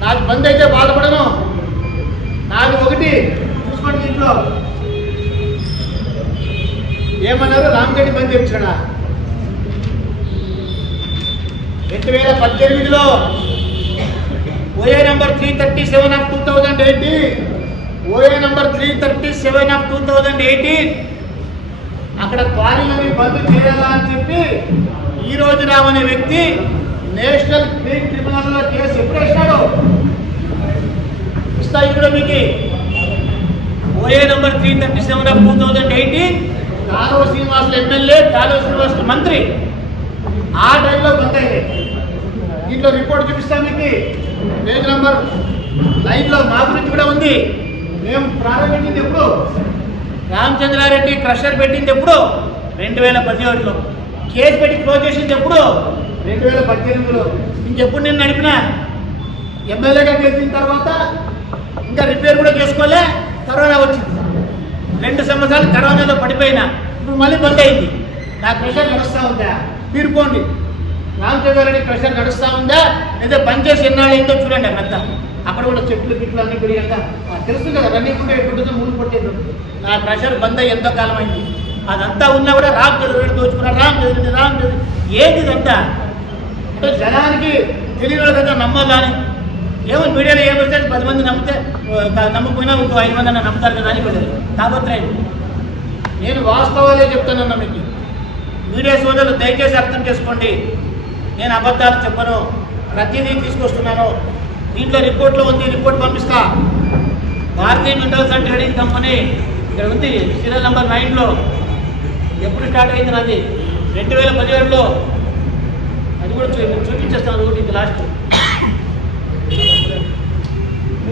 నాకు బంద్ అయితే బాధపడను. నాకు ఒకటి చూసుకోండి. ఇంట్లో ఏమన్నారు? రామగడ్డి బంద్ చేయించాడా? 2018లో OA number 337 of 2018, OA number 337 of 2018 అక్కడ క్వారీలని బంద్ చేయాలా అని చెప్పి ఈ రోజు రామనే వ్యక్తి నేషనల్ క్రీమ్ ట్రిబ్యునల్లో కేసు ఎప్పుడు వేసినాడు? ఇస్తాయి కూడా మీకు. ఓఏ నంబర్ 337 ఆఫ్ 2018 కాలువ శ్రీనివాసులు ఎమ్మెల్యే, కాలువ శ్రీనివాసులు మంత్రి. ఆ టైంలో బంద్ అయింది. దీంట్లో రిపోర్ట్ చూపిస్తాం మీకు. పేజ్ నంబర్ 9లో మా గురించి కూడా ఉంది. మేము ప్రారంభించింది ఎప్పుడు? రామచంద్రారెడ్డి క్రషర్ పెట్టింది ఎప్పుడు? 2017లో. కేసు పెట్టి క్లోజ్ చేసింది ఎప్పుడు? 2018లో. ఇంకెప్పుడు నేను నడిపినా? ఎమ్మెల్యేగా గెలిచిన తర్వాత ఇంకా రిపేర్ కూడా చేసుకోలే. కరోనా వచ్చింది. 2 సంవత్సరాలు కరోనాలో పడిపోయినా. ఇప్పుడు మళ్ళీ బంద్ అయింది. నా క్రషర్ నడుస్తూ ఉందా? మీరు పోండి. రామచంద్రారెడ్డి క్రషర్ నడుస్తూ ఉందా లేదా బంద్ చేసి ఎన్నాళ్ళు అయిందో చూడండి. అక్కడ అక్కడ కూడా చెట్లు గిట్లు అన్నీ పెరిగాక తెలుస్తుంది కదా. రన్నింగ్ ఉంటే ఎట్లుంటుందో ముందు కొట్టేది. నా క్రషర్ బంద్ అయ్యి ఎంతో కాలం అయింది. అదంతా ఉన్నా కూడా రామచంద్రారెడ్డి దోచుకున్నారు. రామచంద్రుడు ఏంటి ఇదంతా? అంటే జనానికి తెలియని కదా నమ్మాలా అని. ఏమో మీడియాలో ఏమైతే 10 మంది నమ్మితే నమ్మకపోయినా ఇంకో 5 మంది అన్న నమ్ముతారు కదా అని కూడా తాపత్రయం. నేను వాస్తవాలే చెప్తానన్నా మీకు. మీడియా సోదరులు దయచేసి అర్థం చేసుకోండి. నేను అబద్ధాలు చెప్పను, ప్రతిదీ తీసుకొస్తున్నాను. దీంట్లో రిపోర్ట్లో ఉంది, రిపోర్ట్ పంపిస్తా. భారతీయ మినరల్స్ అండ్ ట్రేడింగ్ కంపెనీ ఇక్కడ ఉంది, సీరియల్ నెంబర్ 9లో. ఎప్పుడు స్టార్ట్ అయింది నాది? 2017లో. అది కూడా చూపించేస్తాను. ఇది లాస్ట్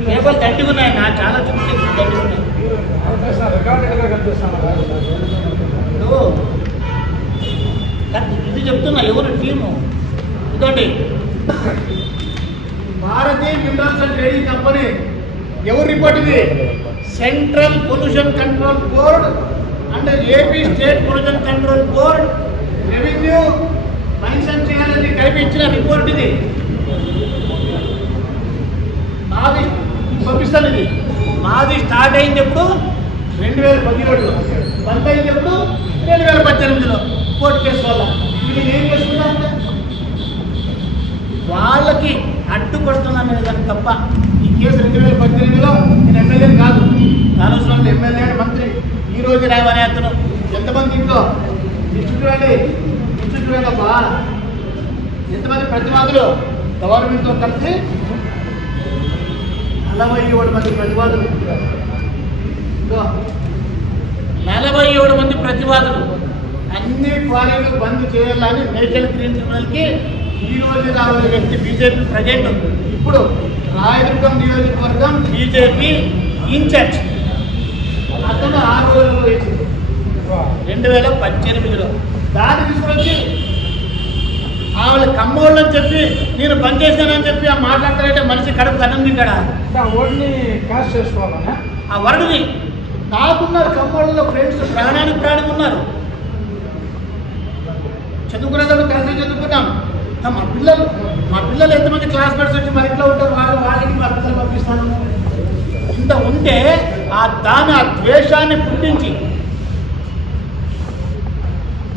కేబుల్ దండిగా ఉన్నాయి. నా చాలా చూపించేస్తున్నాయి. ఇది చెప్తున్నా. ఎవరు టీము? ఇదండి భారతీయ మినరల్స్ అండ్ ట్రేడింగ్ కంపెనీ. ఎవరు రిపోర్ట్ ఇది? Central pollution control board under AP state pollution control board revenue mention చేయాలని కల్పించిన రిపోర్ట్ ఇది. మాది పంపిస్తాను. ఇది మాది స్టార్ట్ అయింది ఎప్పుడు 2017లో, బంద్ అయింది ఎప్పుడు 2018లో కోర్టు కేసు వల్ల. ఇది ఏం చేసుకున్నా అంటే వాళ్ళకి అడ్డుపడుతున్నాను దానికి తప్ప. ఈ కేసు 2018లో నేను ఎమ్మెల్యేని కాదు, ఆలోచనలు ఎమ్మెల్యే మంత్రి ఈ రోజు రావనే అతను ఎంతమంది ఇంట్లో ఇన్స్టిట్యూట్ అబ్బా, ఎంతమంది ప్రతివాదులు గవర్నమెంట్తో కలిసి 47 మంది ప్రతివాదులు, 47 మంది ప్రతివాదులు అన్ని క్వారీలు బంద్ చేయాలని నేషనల్ గ్రీన్ ట్రిబ్యునల్కి ఈ రోజు రావాలి వ్యక్తి బీజేపీ ప్రజెంట్ ఇప్పుడు రాయదుర్గం నియోజకవర్గం బీజేపీ ఇన్ఛార్జ్ అతను 6 రోజులు వేసింది 2018లో. దాన్ని తీసుకొచ్చి ఆవిడ కమ్మోళ్ళు అని చెప్పి నేను పనిచేశానని చెప్పి ఆ మాట్లాడతారంటే మనిషి కడుపు కన్నం తింటాడా? ఆ ఓడిని క్యాష్ చేసుకోవాలన్నా ఆ వరడుని నాకున్నారు కమ్మోళ్ళలో ఫ్రెండ్స్, ప్రాణానికి ప్రాణం ఉన్నారు. చదువుకునేటప్పుడు కలిసి చదువుకున్నాం. మా పిల్లలు ఎంతమంది క్లాస్మేట్స్ వచ్చి మా ఇంట్లో ఉంటారు, వాళ్ళకి మా పిల్లలు పంపిస్తాను. ఇంత ఉంటే ఆ ద్వేషాన్ని పుట్టించి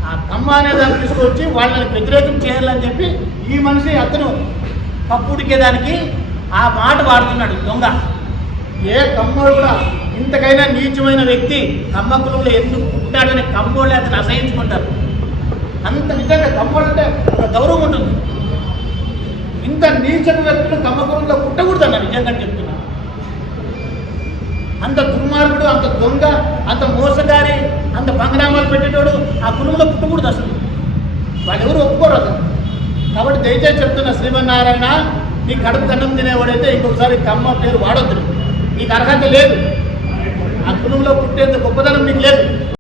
ఆ కమ్మ అనే దాన్ని తీసుకొచ్చి వాళ్ళని వ్యతిరేకం చేయాలని చెప్పి ఈ మనిషి అతను పప్పుడికేదానికి ఆ మాట వాడుతున్నాడు. దొంగ ఏ కమ్మోడు కూడా ఇంతకైనా నీచమైన వ్యక్తి కమ్మ కులంలో ఎందుకు పుట్టాడని కమ్మోళ్ళే అతను అసహించుకుంటారు. అంత నిజంగా కమ్మోడు అంటే ఒక గౌరవం ఉంటుంది. ఇంత నీచపు వ్యక్తులు కమ్మ కులంలో పుట్టకూడదన్న నిజంగా చెప్తున్నా. అంత దుర్మార్గుడు, అంత దొంగ, అంత మోసగారి, అంత పంగనామాలు పెట్టేటోడు ఆ కులంలో పుట్టకూడదు అసలు. వాళ్ళు ఎవరు ఒప్పుకోరు అసలు. కాబట్టి దయచేసి చెప్తున్నా శ్రీమన్నారాయణ, నీ కడుపు కన్నం తినేవాడైతే ఇంకొకసారి కమ్మ పేరు వాడొద్దు. నీకు అర్హత లేదు, ఆ కులంలో పుట్టేంత గొప్పదనం నీకు లేదు.